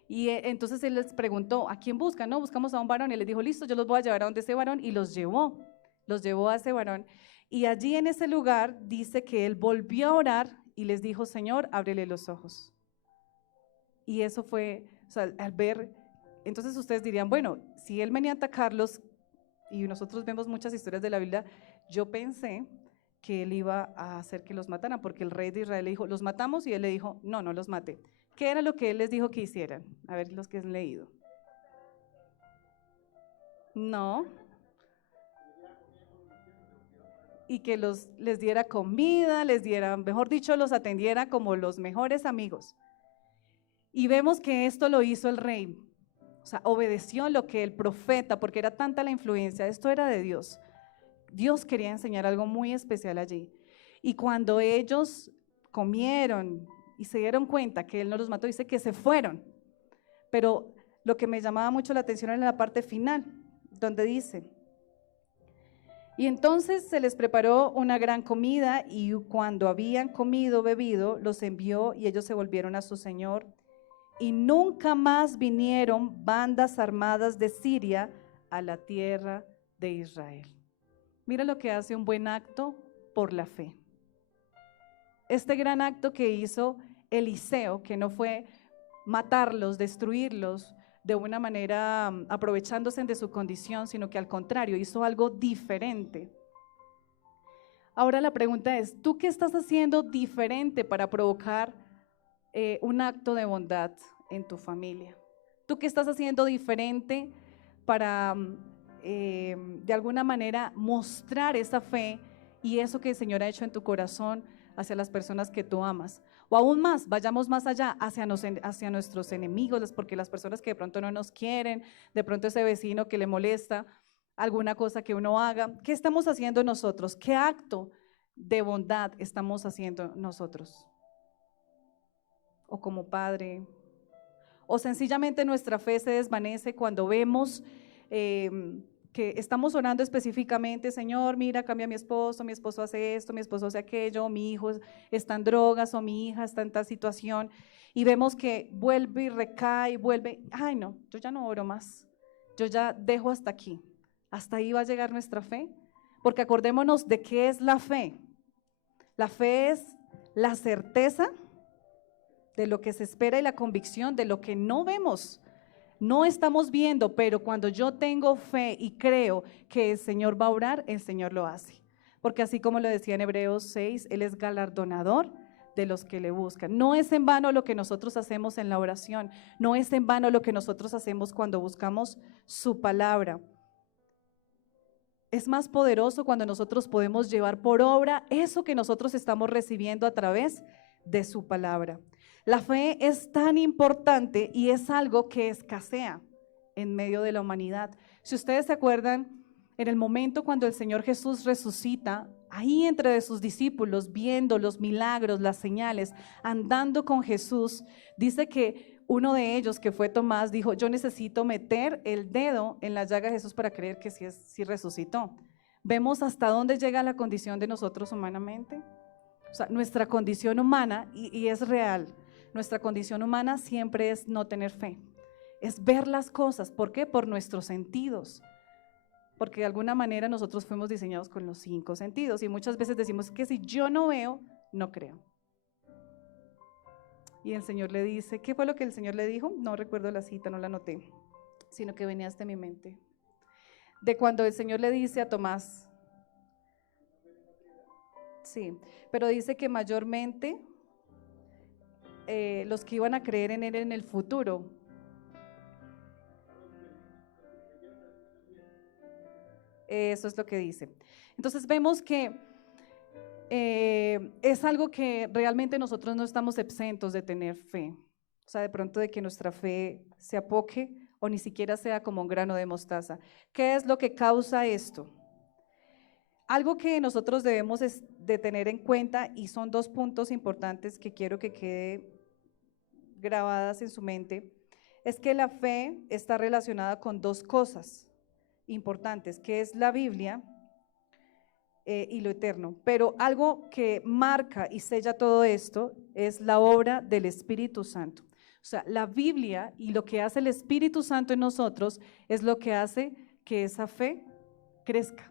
Y entonces él les preguntó, ¿a quién buscan? No, buscamos a un varón. Y él les dijo, listo, yo los voy a llevar a donde ese varón. Y los llevó a ese varón. Y allí en ese lugar dice que él volvió a orar y les dijo, Señor, ábrele los ojos. Y eso fue, o sea, al ver, entonces ustedes dirían, bueno, si él venía a atacarlos, y nosotros vemos muchas historias de la Biblia, yo pensé que él iba a hacer que los mataran, porque el rey de Israel le dijo, los matamos, y él le dijo, no, no los maté. ¿Qué era lo que él les dijo que hicieran? A ver los que han leído. No. Y que les diera comida, les diera, mejor dicho, los atendiera como los mejores amigos. Y vemos que esto lo hizo el rey. O sea, obedeció lo que el profeta, porque era tanta la influencia, esto era de Dios. Dios quería enseñar algo muy especial allí. Y cuando ellos comieron y se dieron cuenta que él no los mató, dice que se fueron. Pero lo que me llamaba mucho la atención era la parte final, donde dice, y entonces se les preparó una gran comida y cuando habían comido, bebido, los envió y ellos se volvieron a su señor. Y nunca más vinieron bandas armadas de Siria a la tierra de Israel. Mira lo que hace un buen acto por la fe. Este gran acto que hizo Eliseo, que no fue matarlos, destruirlos de una manera aprovechándose de su condición, sino que al contrario, hizo algo diferente. Ahora la pregunta es, ¿tú qué estás haciendo diferente para provocar un acto de bondad en tu familia? ¿Tú qué estás haciendo diferente para de alguna manera mostrar esa fe y eso que el Señor ha hecho en tu corazón hacia las personas que tú amas? O aún más, vayamos más allá, hacia nuestros enemigos, porque las personas que de pronto no nos quieren, de pronto ese vecino que le molesta alguna cosa que uno haga. ¿Qué estamos haciendo nosotros? ¿Qué acto de bondad estamos haciendo nosotros? O como padre, o sencillamente nuestra fe se desvanece cuando vemos que estamos orando específicamente, Señor, mira, cambia a mi esposo hace esto, mi esposo hace aquello, mi hijo está en drogas o mi hija está en tal situación, y vemos que vuelve y recae, ay no, yo ya no oro más, yo ya dejo hasta aquí, hasta ahí va a llegar nuestra fe, porque acordémonos de qué es la fe. La fe es la certeza de lo que se espera y la convicción de lo que no vemos, no estamos viendo, pero cuando yo tengo fe y creo que el Señor va a obrar, el Señor lo hace. Porque así como lo decía en Hebreos 6, Él es galardonador de los que le buscan. No es en vano lo que nosotros hacemos en la oración, no es en vano lo que nosotros hacemos cuando buscamos su palabra. Es más poderoso cuando nosotros podemos llevar por obra eso que nosotros estamos recibiendo a través de su palabra. La fe es tan importante y es algo que escasea en medio de la humanidad. Si ustedes se acuerdan, en el momento cuando el Señor Jesús resucita, ahí entre sus discípulos, viendo los milagros, las señales, andando con Jesús, dice que uno de ellos, que fue Tomás, dijo, yo necesito meter el dedo en la llaga de Jesús para creer que sí resucitó. ¿Vemos hasta dónde llega la condición de nosotros humanamente? O sea, nuestra condición humana, y es real, nuestra condición humana siempre es no tener fe, es ver las cosas. ¿Por qué? Por nuestros sentidos. Porque de alguna manera nosotros fuimos diseñados con los 5 sentidos y muchas veces decimos que si yo no veo, no creo. Y el Señor le dice, ¿qué fue lo que el Señor le dijo? No recuerdo la cita, no la anoté, sino que venía hasta mi mente. De cuando el Señor le dice a Tomás, sí, pero dice que mayormente los que iban a creer en Él en el futuro. Eso es lo que dice. Entonces vemos que es algo que realmente nosotros no estamos exentos de tener fe. O sea, de pronto de que nuestra fe se apoque o ni siquiera sea como un grano de mostaza. ¿Qué es lo que causa esto? Algo que nosotros debemos de tener en cuenta, y son 2 puntos importantes que quiero que quede grabadas en su mente, es que la fe está relacionada con 2 cosas importantes, que es la Biblia y lo eterno. Pero algo que marca y sella todo esto es la obra del Espíritu Santo. O sea, la Biblia y lo que hace el Espíritu Santo en nosotros es lo que hace que esa fe crezca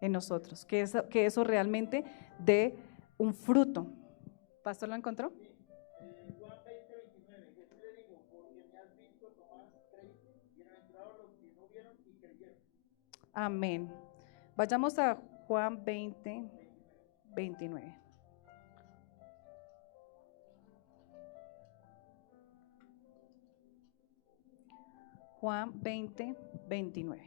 en nosotros, que eso realmente dé un fruto. ¿Pastor lo encontró? Juan 20:29, Jesús le dijo, porque me has visto, Tomás, creíste, bienaventurados los que no vieron y creyeron. Amén. Vayamos a Juan 20:29. Juan 20:29.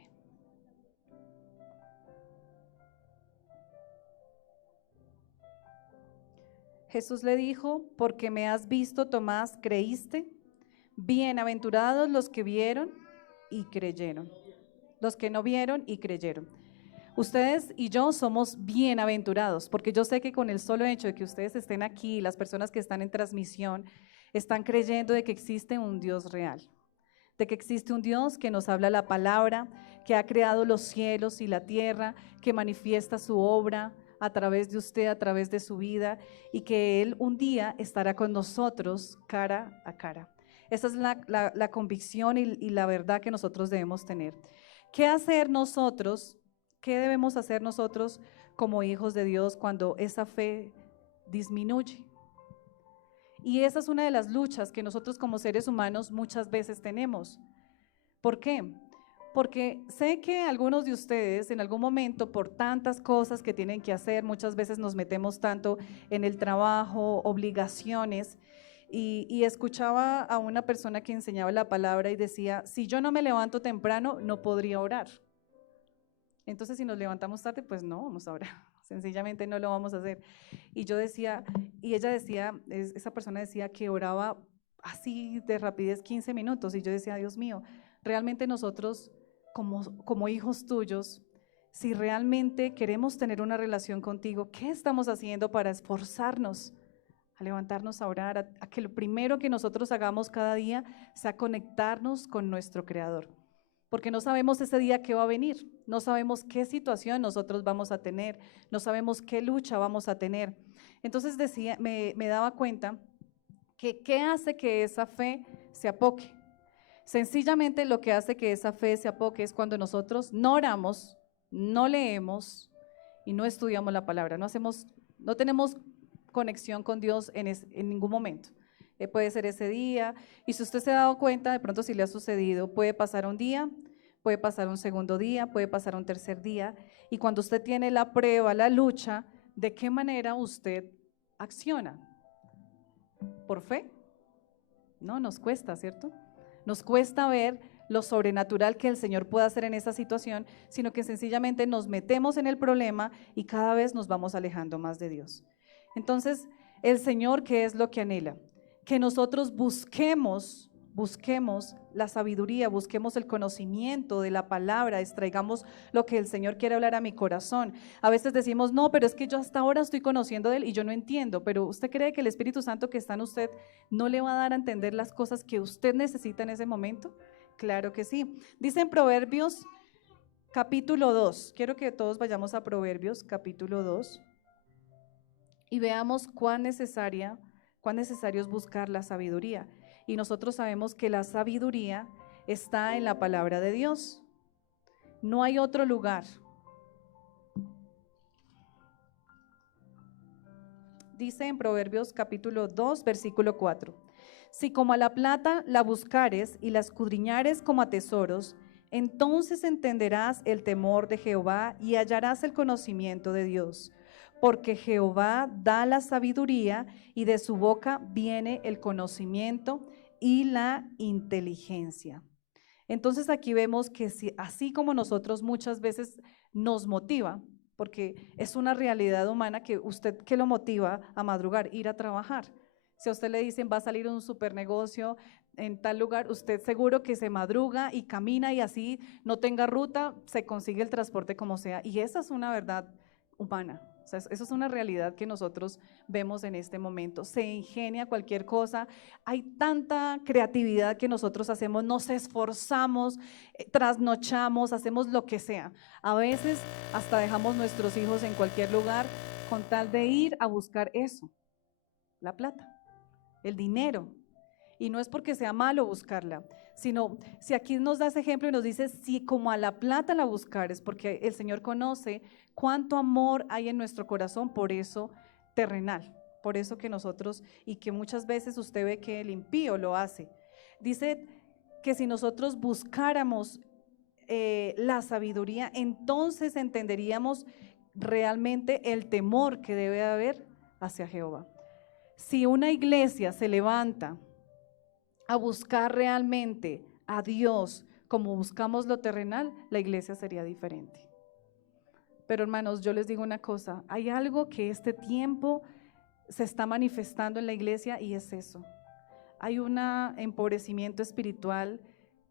Jesús le dijo, porque me has visto, Tomás, creíste. Bienaventurados los que vieron y creyeron. Los que no vieron y creyeron. Ustedes y yo somos bienaventurados, porque yo sé que con el solo hecho de que ustedes estén aquí, las personas que están en transmisión, están creyendo de que existe un Dios real, de que existe un Dios que nos habla la palabra, que ha creado los cielos y la tierra, que manifiesta su obra a través de usted, a través de su vida, y que Él un día estará con nosotros cara a cara. Esa es la convicción y la verdad que nosotros debemos tener. ¿Qué hacer nosotros? ¿Qué debemos hacer nosotros como hijos de Dios cuando esa fe disminuye? Y esa es una de las luchas que nosotros como seres humanos muchas veces tenemos. ¿Por qué? Porque sé que algunos de ustedes en algún momento por tantas cosas que tienen que hacer, muchas veces nos metemos tanto en el trabajo, obligaciones, y escuchaba a una persona que enseñaba la palabra y decía, si yo no me levanto temprano, no podría orar. Entonces, si nos levantamos tarde, pues no vamos a orar, sencillamente no lo vamos a hacer. Y yo decía, y ella decía, esa persona decía que oraba así de rapidez 15 minutos, y yo decía, Dios mío, realmente nosotros como hijos tuyos, si realmente queremos tener una relación contigo, ¿qué estamos haciendo para esforzarnos a levantarnos a orar, a que lo primero que nosotros hagamos cada día sea conectarnos con nuestro Creador? Porque no sabemos ese día qué va a venir, no sabemos qué situación nosotros vamos a tener, no sabemos qué lucha vamos a tener. Entonces decía, me daba cuenta que ¿qué hace que esa fe se apoque? Sencillamente lo que hace que esa fe se apoque es cuando nosotros no oramos, no leemos y no estudiamos la palabra, no tenemos conexión con Dios en ningún momento. Puede ser ese día, y si usted se ha dado cuenta, de pronto si le ha sucedido, puede pasar un día, puede pasar un segundo día, puede pasar un tercer día, y cuando usted tiene la prueba, la lucha, ¿de qué manera usted acciona? ¿Por fe? No, nos cuesta, ¿cierto? Nos cuesta ver lo sobrenatural que el Señor puede hacer en esa situación, sino que sencillamente nos metemos en el problema y cada vez nos vamos alejando más de Dios. Entonces, el Señor, ¿qué es lo que anhela? Que nosotros busquemos la sabiduría, busquemos el conocimiento de la palabra, extraigamos lo que el Señor quiere hablar a mi corazón. A veces decimos, no, pero es que yo hasta ahora estoy conociendo de Él y yo no entiendo, pero ¿usted cree que el Espíritu Santo que está en usted no le va a dar a entender las cosas que usted necesita en ese momento? Claro que sí. Dice en Proverbios capítulo 2, quiero que todos vayamos a Proverbios capítulo 2 y veamos cuán necesaria cuán necesario es buscar la sabiduría. Y nosotros sabemos que la sabiduría está en la palabra de Dios. No hay otro lugar. Dice en Proverbios capítulo 2, versículo 4. Si como a la plata la buscares y la escudriñares como a tesoros, entonces entenderás el temor de Jehová y hallarás el conocimiento de Dios. Porque Jehová da la sabiduría y de su boca viene el conocimiento y la inteligencia. Entonces aquí vemos que así como nosotros muchas veces nos motiva, porque es una realidad humana que usted, ¿qué lo motiva a madrugar? Ir a trabajar. Si a usted le dicen va a salir un super negocio en tal lugar, usted seguro que se madruga y camina y así no tenga ruta, se consigue el transporte como sea. Y esa es una verdad humana. O sea, eso es una realidad que nosotros vemos en este momento. Se ingenia cualquier cosa, hay tanta creatividad que nosotros hacemos, nos esforzamos, trasnochamos, hacemos lo que sea. A veces hasta dejamos nuestros hijos en cualquier lugar con tal de ir a buscar eso, la plata, el dinero. Y no es porque sea malo buscarla, sino si aquí nos da ese ejemplo y nos dice, si como a la plata la buscares, porque el Señor conoce cuánto amor hay en nuestro corazón por eso terrenal, por eso que nosotros, y que muchas veces usted ve que el impío lo hace. Dice que si nosotros buscáramos la sabiduría, entonces entenderíamos realmente el temor que debe haber hacia Jehová. Si una iglesia se levanta a buscar realmente a Dios como buscamos lo terrenal, la iglesia sería diferente. Pero hermanos, yo les digo una cosa, hay algo que este tiempo se está manifestando en la iglesia y es eso. Hay un empobrecimiento espiritual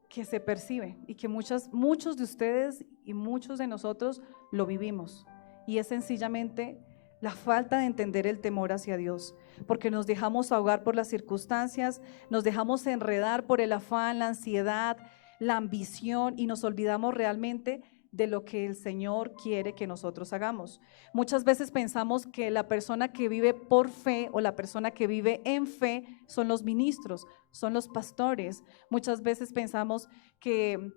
que se percibe y que muchos de ustedes y muchos de nosotros lo vivimos. Y es sencillamente la falta de entender el temor hacia Dios, porque nos dejamos ahogar por las circunstancias, nos dejamos enredar por el afán, la ansiedad, la ambición y nos olvidamos realmente de lo que el Señor quiere que nosotros hagamos. Muchas veces pensamos que la persona que vive por fe o la persona que vive en fe son los ministros, son los pastores. Muchas veces pensamos que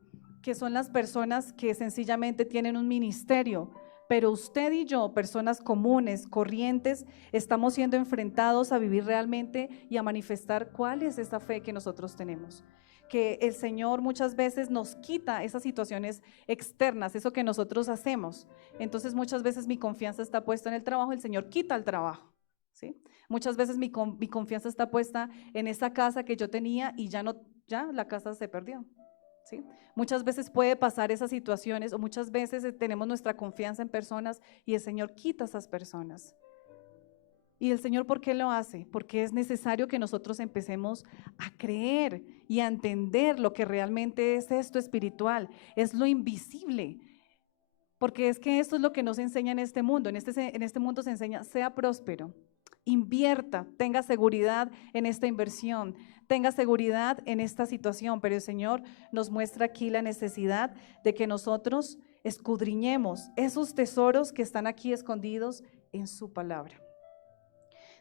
son las personas que sencillamente tienen un ministerio. Pero usted y yo, personas comunes, corrientes, estamos siendo enfrentados a vivir realmente y a manifestar cuál es esa fe que nosotros tenemos. Que el Señor muchas veces nos quita esas situaciones externas, eso que nosotros hacemos. Entonces muchas veces mi confianza está puesta en el trabajo, el Señor quita el trabajo, ¿sí? Muchas veces mi confianza está puesta en esa casa que yo tenía y ya la casa se perdió. ¿Sí? Muchas veces puede pasar esas situaciones o muchas veces tenemos nuestra confianza en personas y el Señor quita esas personas. ¿Y el Señor por qué lo hace? Porque es necesario que nosotros empecemos a creer y a entender lo que realmente es esto espiritual, es lo invisible. Porque es que esto es lo que nos enseña en este mundo. En este mundo se enseña, sea próspero, invierta, tenga seguridad en esta inversión, tenga seguridad en esta situación, pero el Señor nos muestra aquí la necesidad de que nosotros escudriñemos esos tesoros que están aquí escondidos en su palabra.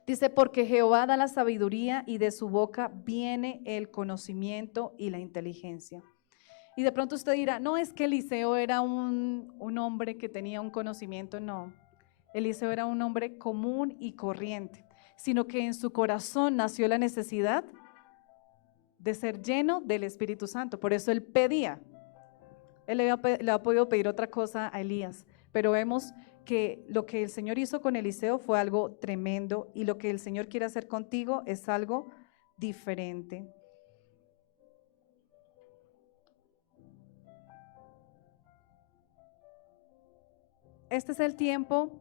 Dice, porque Jehová da la sabiduría y de su boca viene el conocimiento y la inteligencia. Y de pronto usted dirá, no, es que Eliseo era un hombre que tenía un conocimiento. No, Eliseo era un hombre común y corriente, sino que en su corazón nació la necesidad de ser lleno del Espíritu Santo. Por eso él pedía. Él le había podido pedir otra cosa a Elías, pero vemos que lo que el Señor hizo con Eliseo fue algo tremendo y lo que el Señor quiere hacer contigo es algo diferente. Este es el tiempo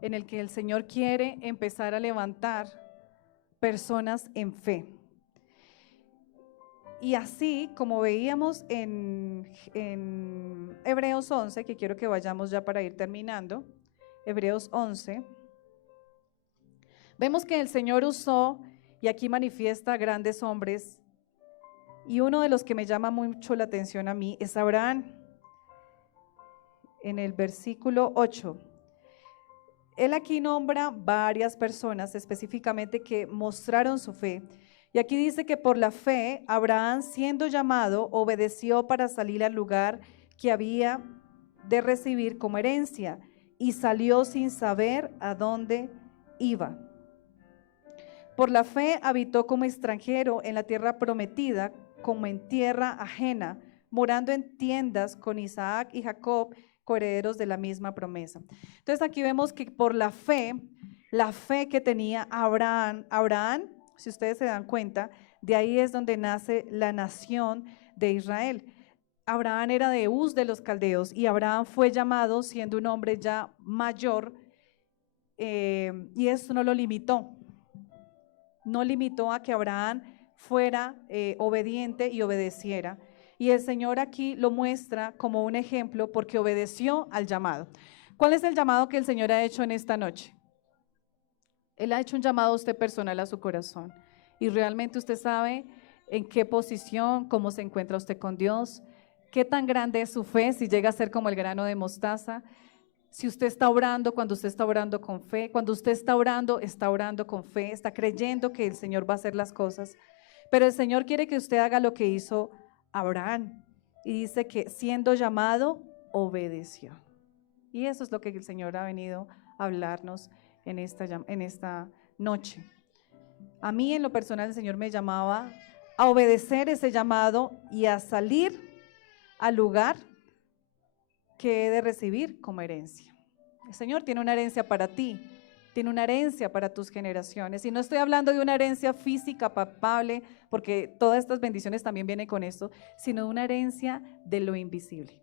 en el que el Señor quiere empezar a levantar personas en fe. Y así como veíamos en Hebreos 11, que quiero que vayamos ya para ir terminando, Hebreos 11, vemos que el Señor usó, y aquí manifiesta grandes hombres, y uno de los que me llama mucho la atención a mí es Abraham. En el versículo 8, él aquí nombra varias personas específicamente que mostraron su fe. Y aquí dice que por la fe, Abraham, siendo llamado, obedeció para salir al lugar que había de recibir como herencia y salió sin saber a dónde iba. Por la fe habitó como extranjero en la tierra prometida, como en tierra ajena, morando en tiendas con Isaac y Jacob, coherederos de la misma promesa. Entonces aquí vemos que por la fe que tenía Abraham, si ustedes se dan cuenta, de ahí es donde nace la nación de Israel. Abraham era de Uz de los Caldeos y Abraham fue llamado siendo un hombre ya mayor, y esto no lo limitó. No limitó a que Abraham fuera obediente y obedeciera. Y el Señor aquí lo muestra como un ejemplo porque obedeció al llamado. ¿Cuál es el llamado que el Señor ha hecho en esta noche? Él ha hecho un llamado a usted personal a su corazón. Y realmente usted sabe en qué posición, cómo se encuentra usted con Dios, qué tan grande es su fe, si llega a ser como el grano de mostaza. Si usted está orando, cuando usted está orando con fe, cuando usted está orando con fe, está creyendo que el Señor va a hacer las cosas. Pero el Señor quiere que usted haga lo que hizo Abraham. Y dice que siendo llamado, obedeció. Y eso es lo que el Señor ha venido a hablarnos en esta noche. A mí en lo personal el Señor me llamaba a obedecer ese llamado y a salir al lugar que he de recibir como herencia. El Señor tiene una herencia para ti, tiene una herencia para tus generaciones. Y no estoy hablando de una herencia física, palpable, porque todas estas bendiciones también vienen con esto, sino de una herencia de lo invisible,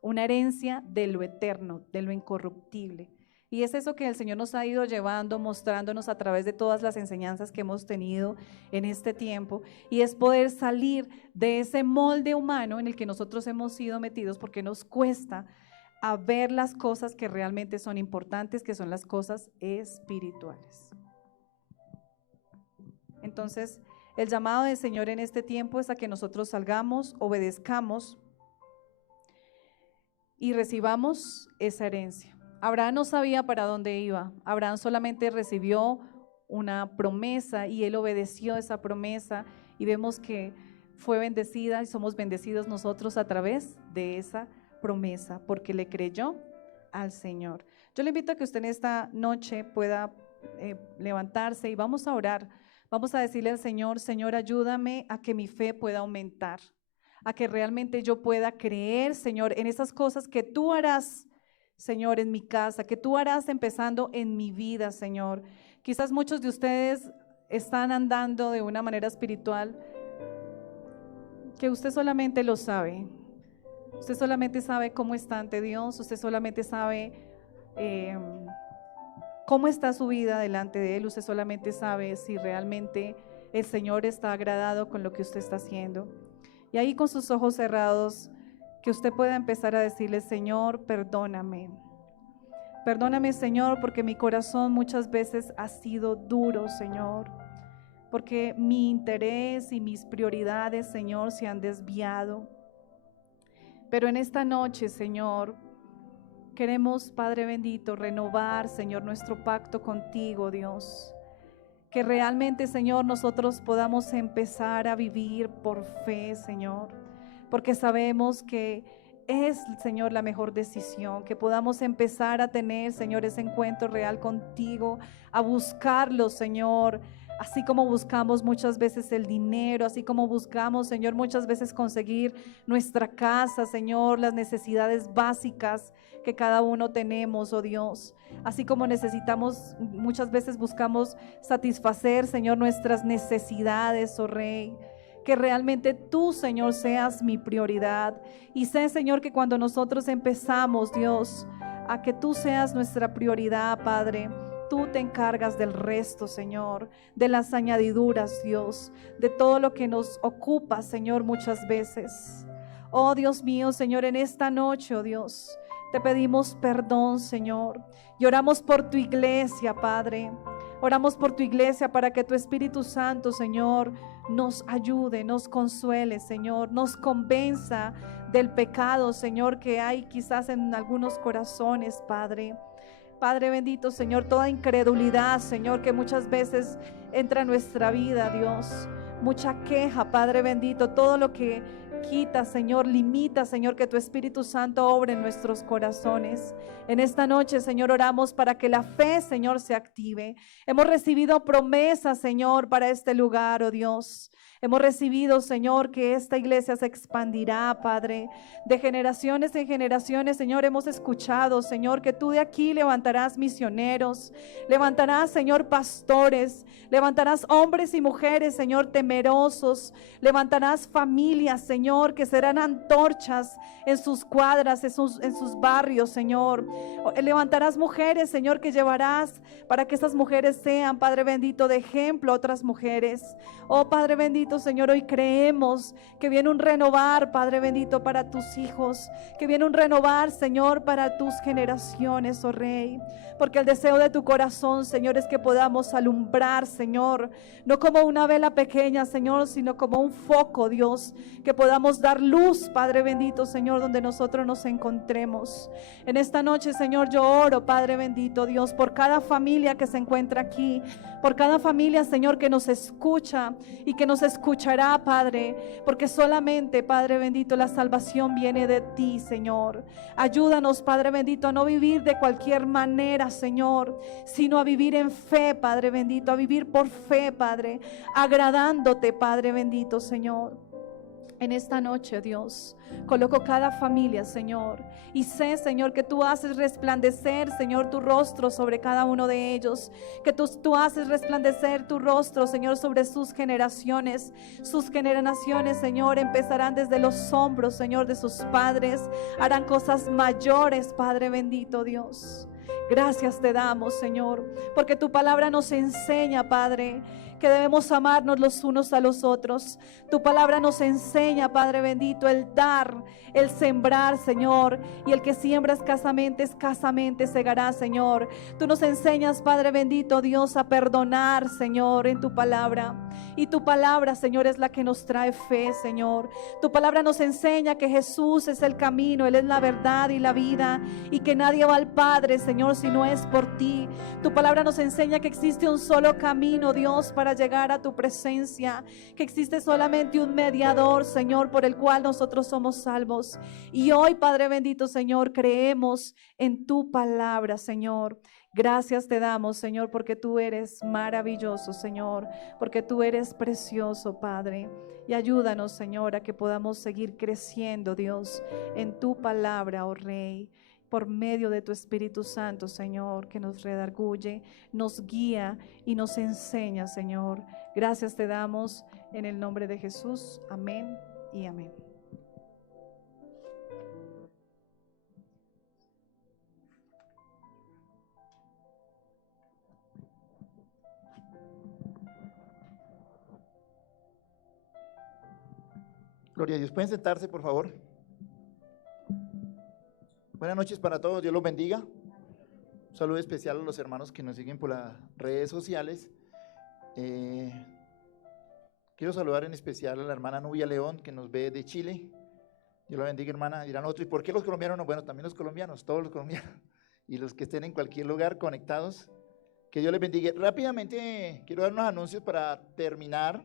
una herencia de lo eterno, de lo incorruptible. Y es eso que el Señor nos ha ido llevando, mostrándonos a través de todas las enseñanzas que hemos tenido en este tiempo, y es poder salir de ese molde humano en el que nosotros hemos sido metidos, porque nos cuesta a ver las cosas que realmente son importantes, que son las cosas espirituales. Entonces, el llamado del Señor en este tiempo es a que nosotros salgamos, obedezcamos y recibamos esa herencia. Abraham no sabía para dónde iba. Abraham solamente recibió una promesa y él obedeció esa promesa, y vemos que fue bendecida y somos bendecidos nosotros a través de esa promesa porque le creyó al Señor. Yo le invito a que usted en esta noche pueda levantarse y vamos a orar. Vamos a decirle al Señor: Señor, ayúdame a que mi fe pueda aumentar, a que realmente yo pueda creer, Señor, en esas cosas que tú harás, Señor, en mi casa, que tú harás empezando en mi vida, Señor. Quizás muchos de ustedes están andando de una manera espiritual que usted solamente lo sabe. Usted solamente sabe cómo está ante Dios, usted solamente sabe cómo está su vida delante de Él, usted solamente sabe si realmente el Señor está agradado con lo que usted está haciendo. Y ahí con sus ojos cerrados, que usted pueda empezar a decirle: Señor, perdóname. Perdóname, Señor, porque mi corazón muchas veces ha sido duro, Señor, porque mi interés y mis prioridades, Señor, se han desviado. Pero en esta noche, Señor, queremos, Padre bendito, renovar, Señor, nuestro pacto contigo, Dios. Que realmente, Señor, nosotros podamos empezar a vivir por fe, Señor, porque sabemos que es, Señor, la mejor decisión, que podamos empezar a tener, Señor, ese encuentro real contigo, a buscarlo, Señor, así como buscamos muchas veces el dinero, así como buscamos, Señor, muchas veces conseguir nuestra casa, Señor, las necesidades básicas que cada uno tenemos, oh Dios. Así como necesitamos, muchas veces buscamos satisfacer, Señor, nuestras necesidades, oh Rey. Que realmente tú, Señor, seas mi prioridad. Y sé, Señor, que cuando nosotros empezamos, Dios, a que tú seas nuestra prioridad, Padre, tú te encargas del resto, Señor, de las añadiduras, Dios, de todo lo que nos ocupa, Señor, muchas veces. Oh Dios mío, Señor, en esta noche, oh Dios, te pedimos perdón, Señor, y oramos por tu iglesia, Padre. Oramos por tu iglesia para que tu Espíritu Santo, Señor, nos ayude, nos consuele, Señor, nos convenza del pecado, Señor, que hay quizás en algunos corazones, Padre. Padre bendito, Señor, toda incredulidad, Señor, que muchas veces entra en nuestra vida, Dios. Mucha queja, Padre bendito, todo lo que quita, Señor, limita, Señor, que tu Espíritu Santo obre en nuestros corazones. En esta noche, Señor, oramos para que la fe, Señor, se active. Hemos recibido promesas, Señor, para este lugar, oh Dios. Hemos recibido, Señor, que esta iglesia se expandirá, Padre, de generaciones en generaciones. Señor, hemos escuchado, Señor, que tú de aquí levantarás misioneros, levantarás, Señor, pastores, levantarás hombres y mujeres, Señor, temerosos, levantarás familias, Señor, que serán antorchas en sus cuadras, en sus barrios, Señor. Levantarás mujeres, Señor, que llevarás para que esas mujeres sean, Padre bendito, de ejemplo a otras mujeres. Oh, Padre bendito, Señor, hoy creemos que viene un renovar, Padre bendito, para tus hijos, que viene un renovar, Señor, para tus generaciones, oh Rey, porque el deseo de tu corazón, Señor, es que podamos alumbrar, Señor, no como una vela pequeña, Señor, sino como un foco, Dios, que podamos dar luz, Padre bendito, Señor, donde nosotros nos encontremos. En esta noche, Señor, yo oro, Padre bendito, Dios, por cada familia que se encuentra aquí, por cada familia, Señor, que nos escucha y que nos escuchará, Padre, porque solamente, Padre bendito, la salvación viene de ti, Señor. Ayúdanos, Padre bendito, a no vivir de cualquier manera, Señor, sino a vivir en fe, Padre bendito, a vivir por fe, Padre, agradándote, Padre bendito, Señor. En esta noche, Dios, coloco cada familia, Señor, y sé, Señor, que tú haces resplandecer, Señor, tu rostro sobre cada uno de ellos, que tú haces resplandecer tu rostro, Señor, sobre sus generaciones. Sus generaciones, Señor, empezarán desde los hombros, Señor, de sus padres, harán cosas mayores, Padre bendito, Dios. Gracias te damos, Señor, porque tu palabra nos enseña, Padre, que debemos amarnos los unos a los otros. Tu palabra nos enseña, Padre bendito, el dar, el sembrar, Señor, y el que siembra escasamente segará, Señor. Tú nos enseñas, Padre bendito, Dios, a perdonar, Señor, en tu palabra. Y tu palabra, Señor, es la que nos trae fe, Señor. Tu palabra nos enseña que Jesús es el camino, Él es la verdad y la vida, y que nadie va al Padre, Señor, si no es por ti. Tu palabra nos enseña que existe un solo camino, Dios, para llegar a tu presencia, que existe solamente un mediador, Señor, por el cual nosotros somos salvos. Y hoy, Padre bendito, Señor, creemos en tu palabra, Señor. Gracias te damos, Señor, porque tú eres maravilloso, Señor, porque tú eres precioso, Padre. Y ayúdanos, Señor, a que podamos seguir creciendo, Dios, en tu palabra, oh Rey, por medio de tu Espíritu Santo, Señor, que nos redarguye, nos guía y nos enseña, Señor. Gracias te damos en el nombre de Jesús. Amén y amén. Gloria a Dios. ¿Pueden sentarse, por favor? Buenas noches para todos, Dios los bendiga. Un saludo especial a los hermanos que nos siguen por las redes sociales. Quiero saludar en especial a la hermana Nubia León, que nos ve de Chile. Dios la bendiga, hermana. Dirán otros, ¿y por qué los colombianos no? Bueno, también los colombianos, todos los colombianos, y los que estén en cualquier lugar conectados, que Dios les bendiga. Rápidamente quiero dar unos anuncios para terminar.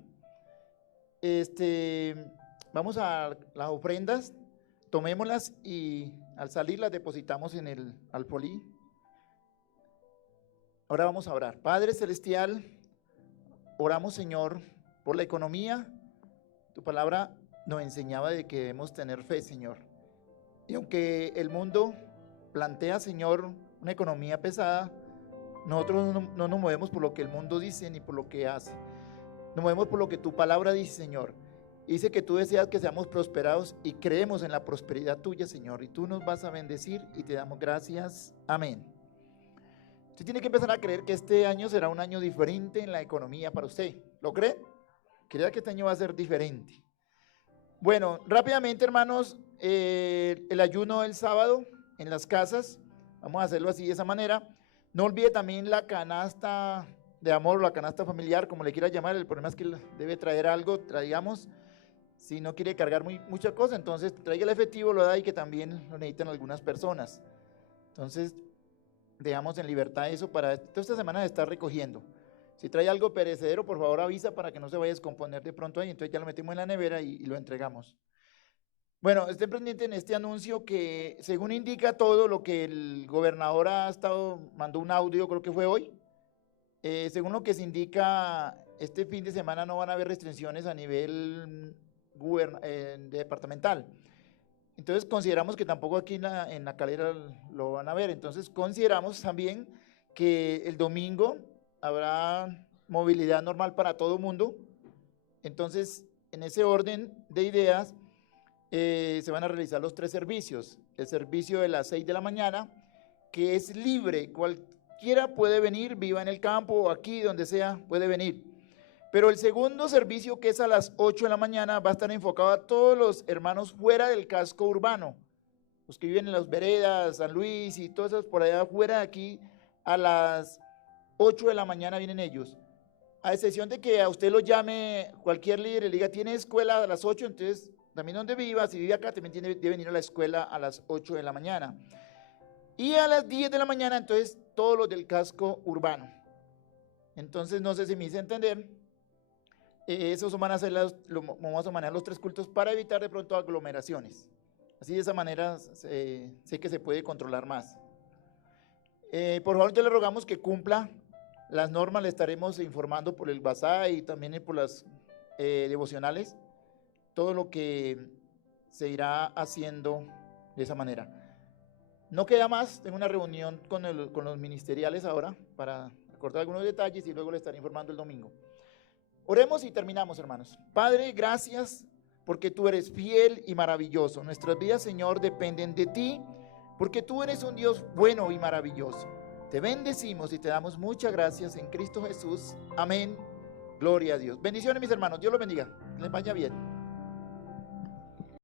Vamos a las ofrendas, tomémoslas y al salir las depositamos en el alfolí. Ahora vamos a orar. Padre Celestial, oramos, Señor, por la economía. Tu palabra nos enseñaba de que debemos tener fe, Señor. Y aunque el mundo plantea, Señor, una economía pesada, nosotros no nos movemos por lo que el mundo dice ni por lo que hace. Nos movemos por lo que tu palabra dice, Señor. Dice que tú deseas que seamos prosperados y creemos en la prosperidad tuya, Señor. Y tú nos vas a bendecir y te damos gracias. Amén. Usted tiene que empezar a creer que este año será un año diferente en la economía para usted. ¿Lo cree? Crea que este año va a ser diferente. Bueno, rápidamente, hermanos, el ayuno del sábado en las casas. Vamos a hacerlo así, de esa manera. No olvide también la canasta de amor o la canasta familiar, como le quiera llamar. El problema es que debe traer algo, traigamos. Si no quiere cargar mucha cosa, entonces traiga el efectivo, lo da, y que también lo necesitan algunas personas. Entonces, dejamos en libertad eso para toda esta semana de estar recogiendo. Si trae algo perecedero, por favor avisa para que no se vaya a descomponer de pronto ahí, entonces ya lo metimos en la nevera y lo entregamos. Bueno, estén pendientes en este anuncio que según indica todo lo que el gobernador mandó un audio, creo que fue hoy, según lo que se indica, este fin de semana no van a haber restricciones a nivel departamental. Entonces consideramos que tampoco aquí en la Calera lo van a ver, entonces consideramos también que el domingo habrá movilidad normal para todo el mundo. Entonces, en ese orden de ideas, se van a realizar los 3 servicios. El servicio de las 6 de la mañana, que es libre, cualquiera puede venir, viva en el campo o aquí, donde sea, puede venir. Pero el segundo servicio, que es a las 8 de la mañana, va a estar enfocado a todos los hermanos fuera del casco urbano, los que viven en las veredas, San Luis y todos esos por allá fuera de aquí, a las 8 de la mañana vienen ellos. A excepción de que a usted lo llame cualquier líder y le diga, tiene escuela a las 8, entonces también donde viva, si vive acá, también debe venir a la escuela a las 8 de la mañana. Y a las 10 de la mañana, entonces, todos los del casco urbano. Entonces, no sé si me hice entender. Esos van a ser vamos a manejar los 3 cultos para evitar de pronto aglomeraciones. Así de esa manera sé que se puede controlar más. Por favor, te le rogamos que cumpla las normas, le estaremos informando por el WhatsApp y también por las devocionales, todo lo que se irá haciendo de esa manera. No queda más, tengo una reunión con los ministeriales ahora para acordar algunos detalles y luego le estaré informando el domingo. Oremos y terminamos, hermanos. Padre, gracias porque tú eres fiel y maravilloso. Nuestras vidas, Señor, dependen de ti, porque tú eres un Dios bueno y maravilloso. Te bendecimos y te damos muchas gracias en Cristo Jesús. Amén. Gloria a Dios. Bendiciones, mis hermanos. Dios los bendiga. Les vaya bien.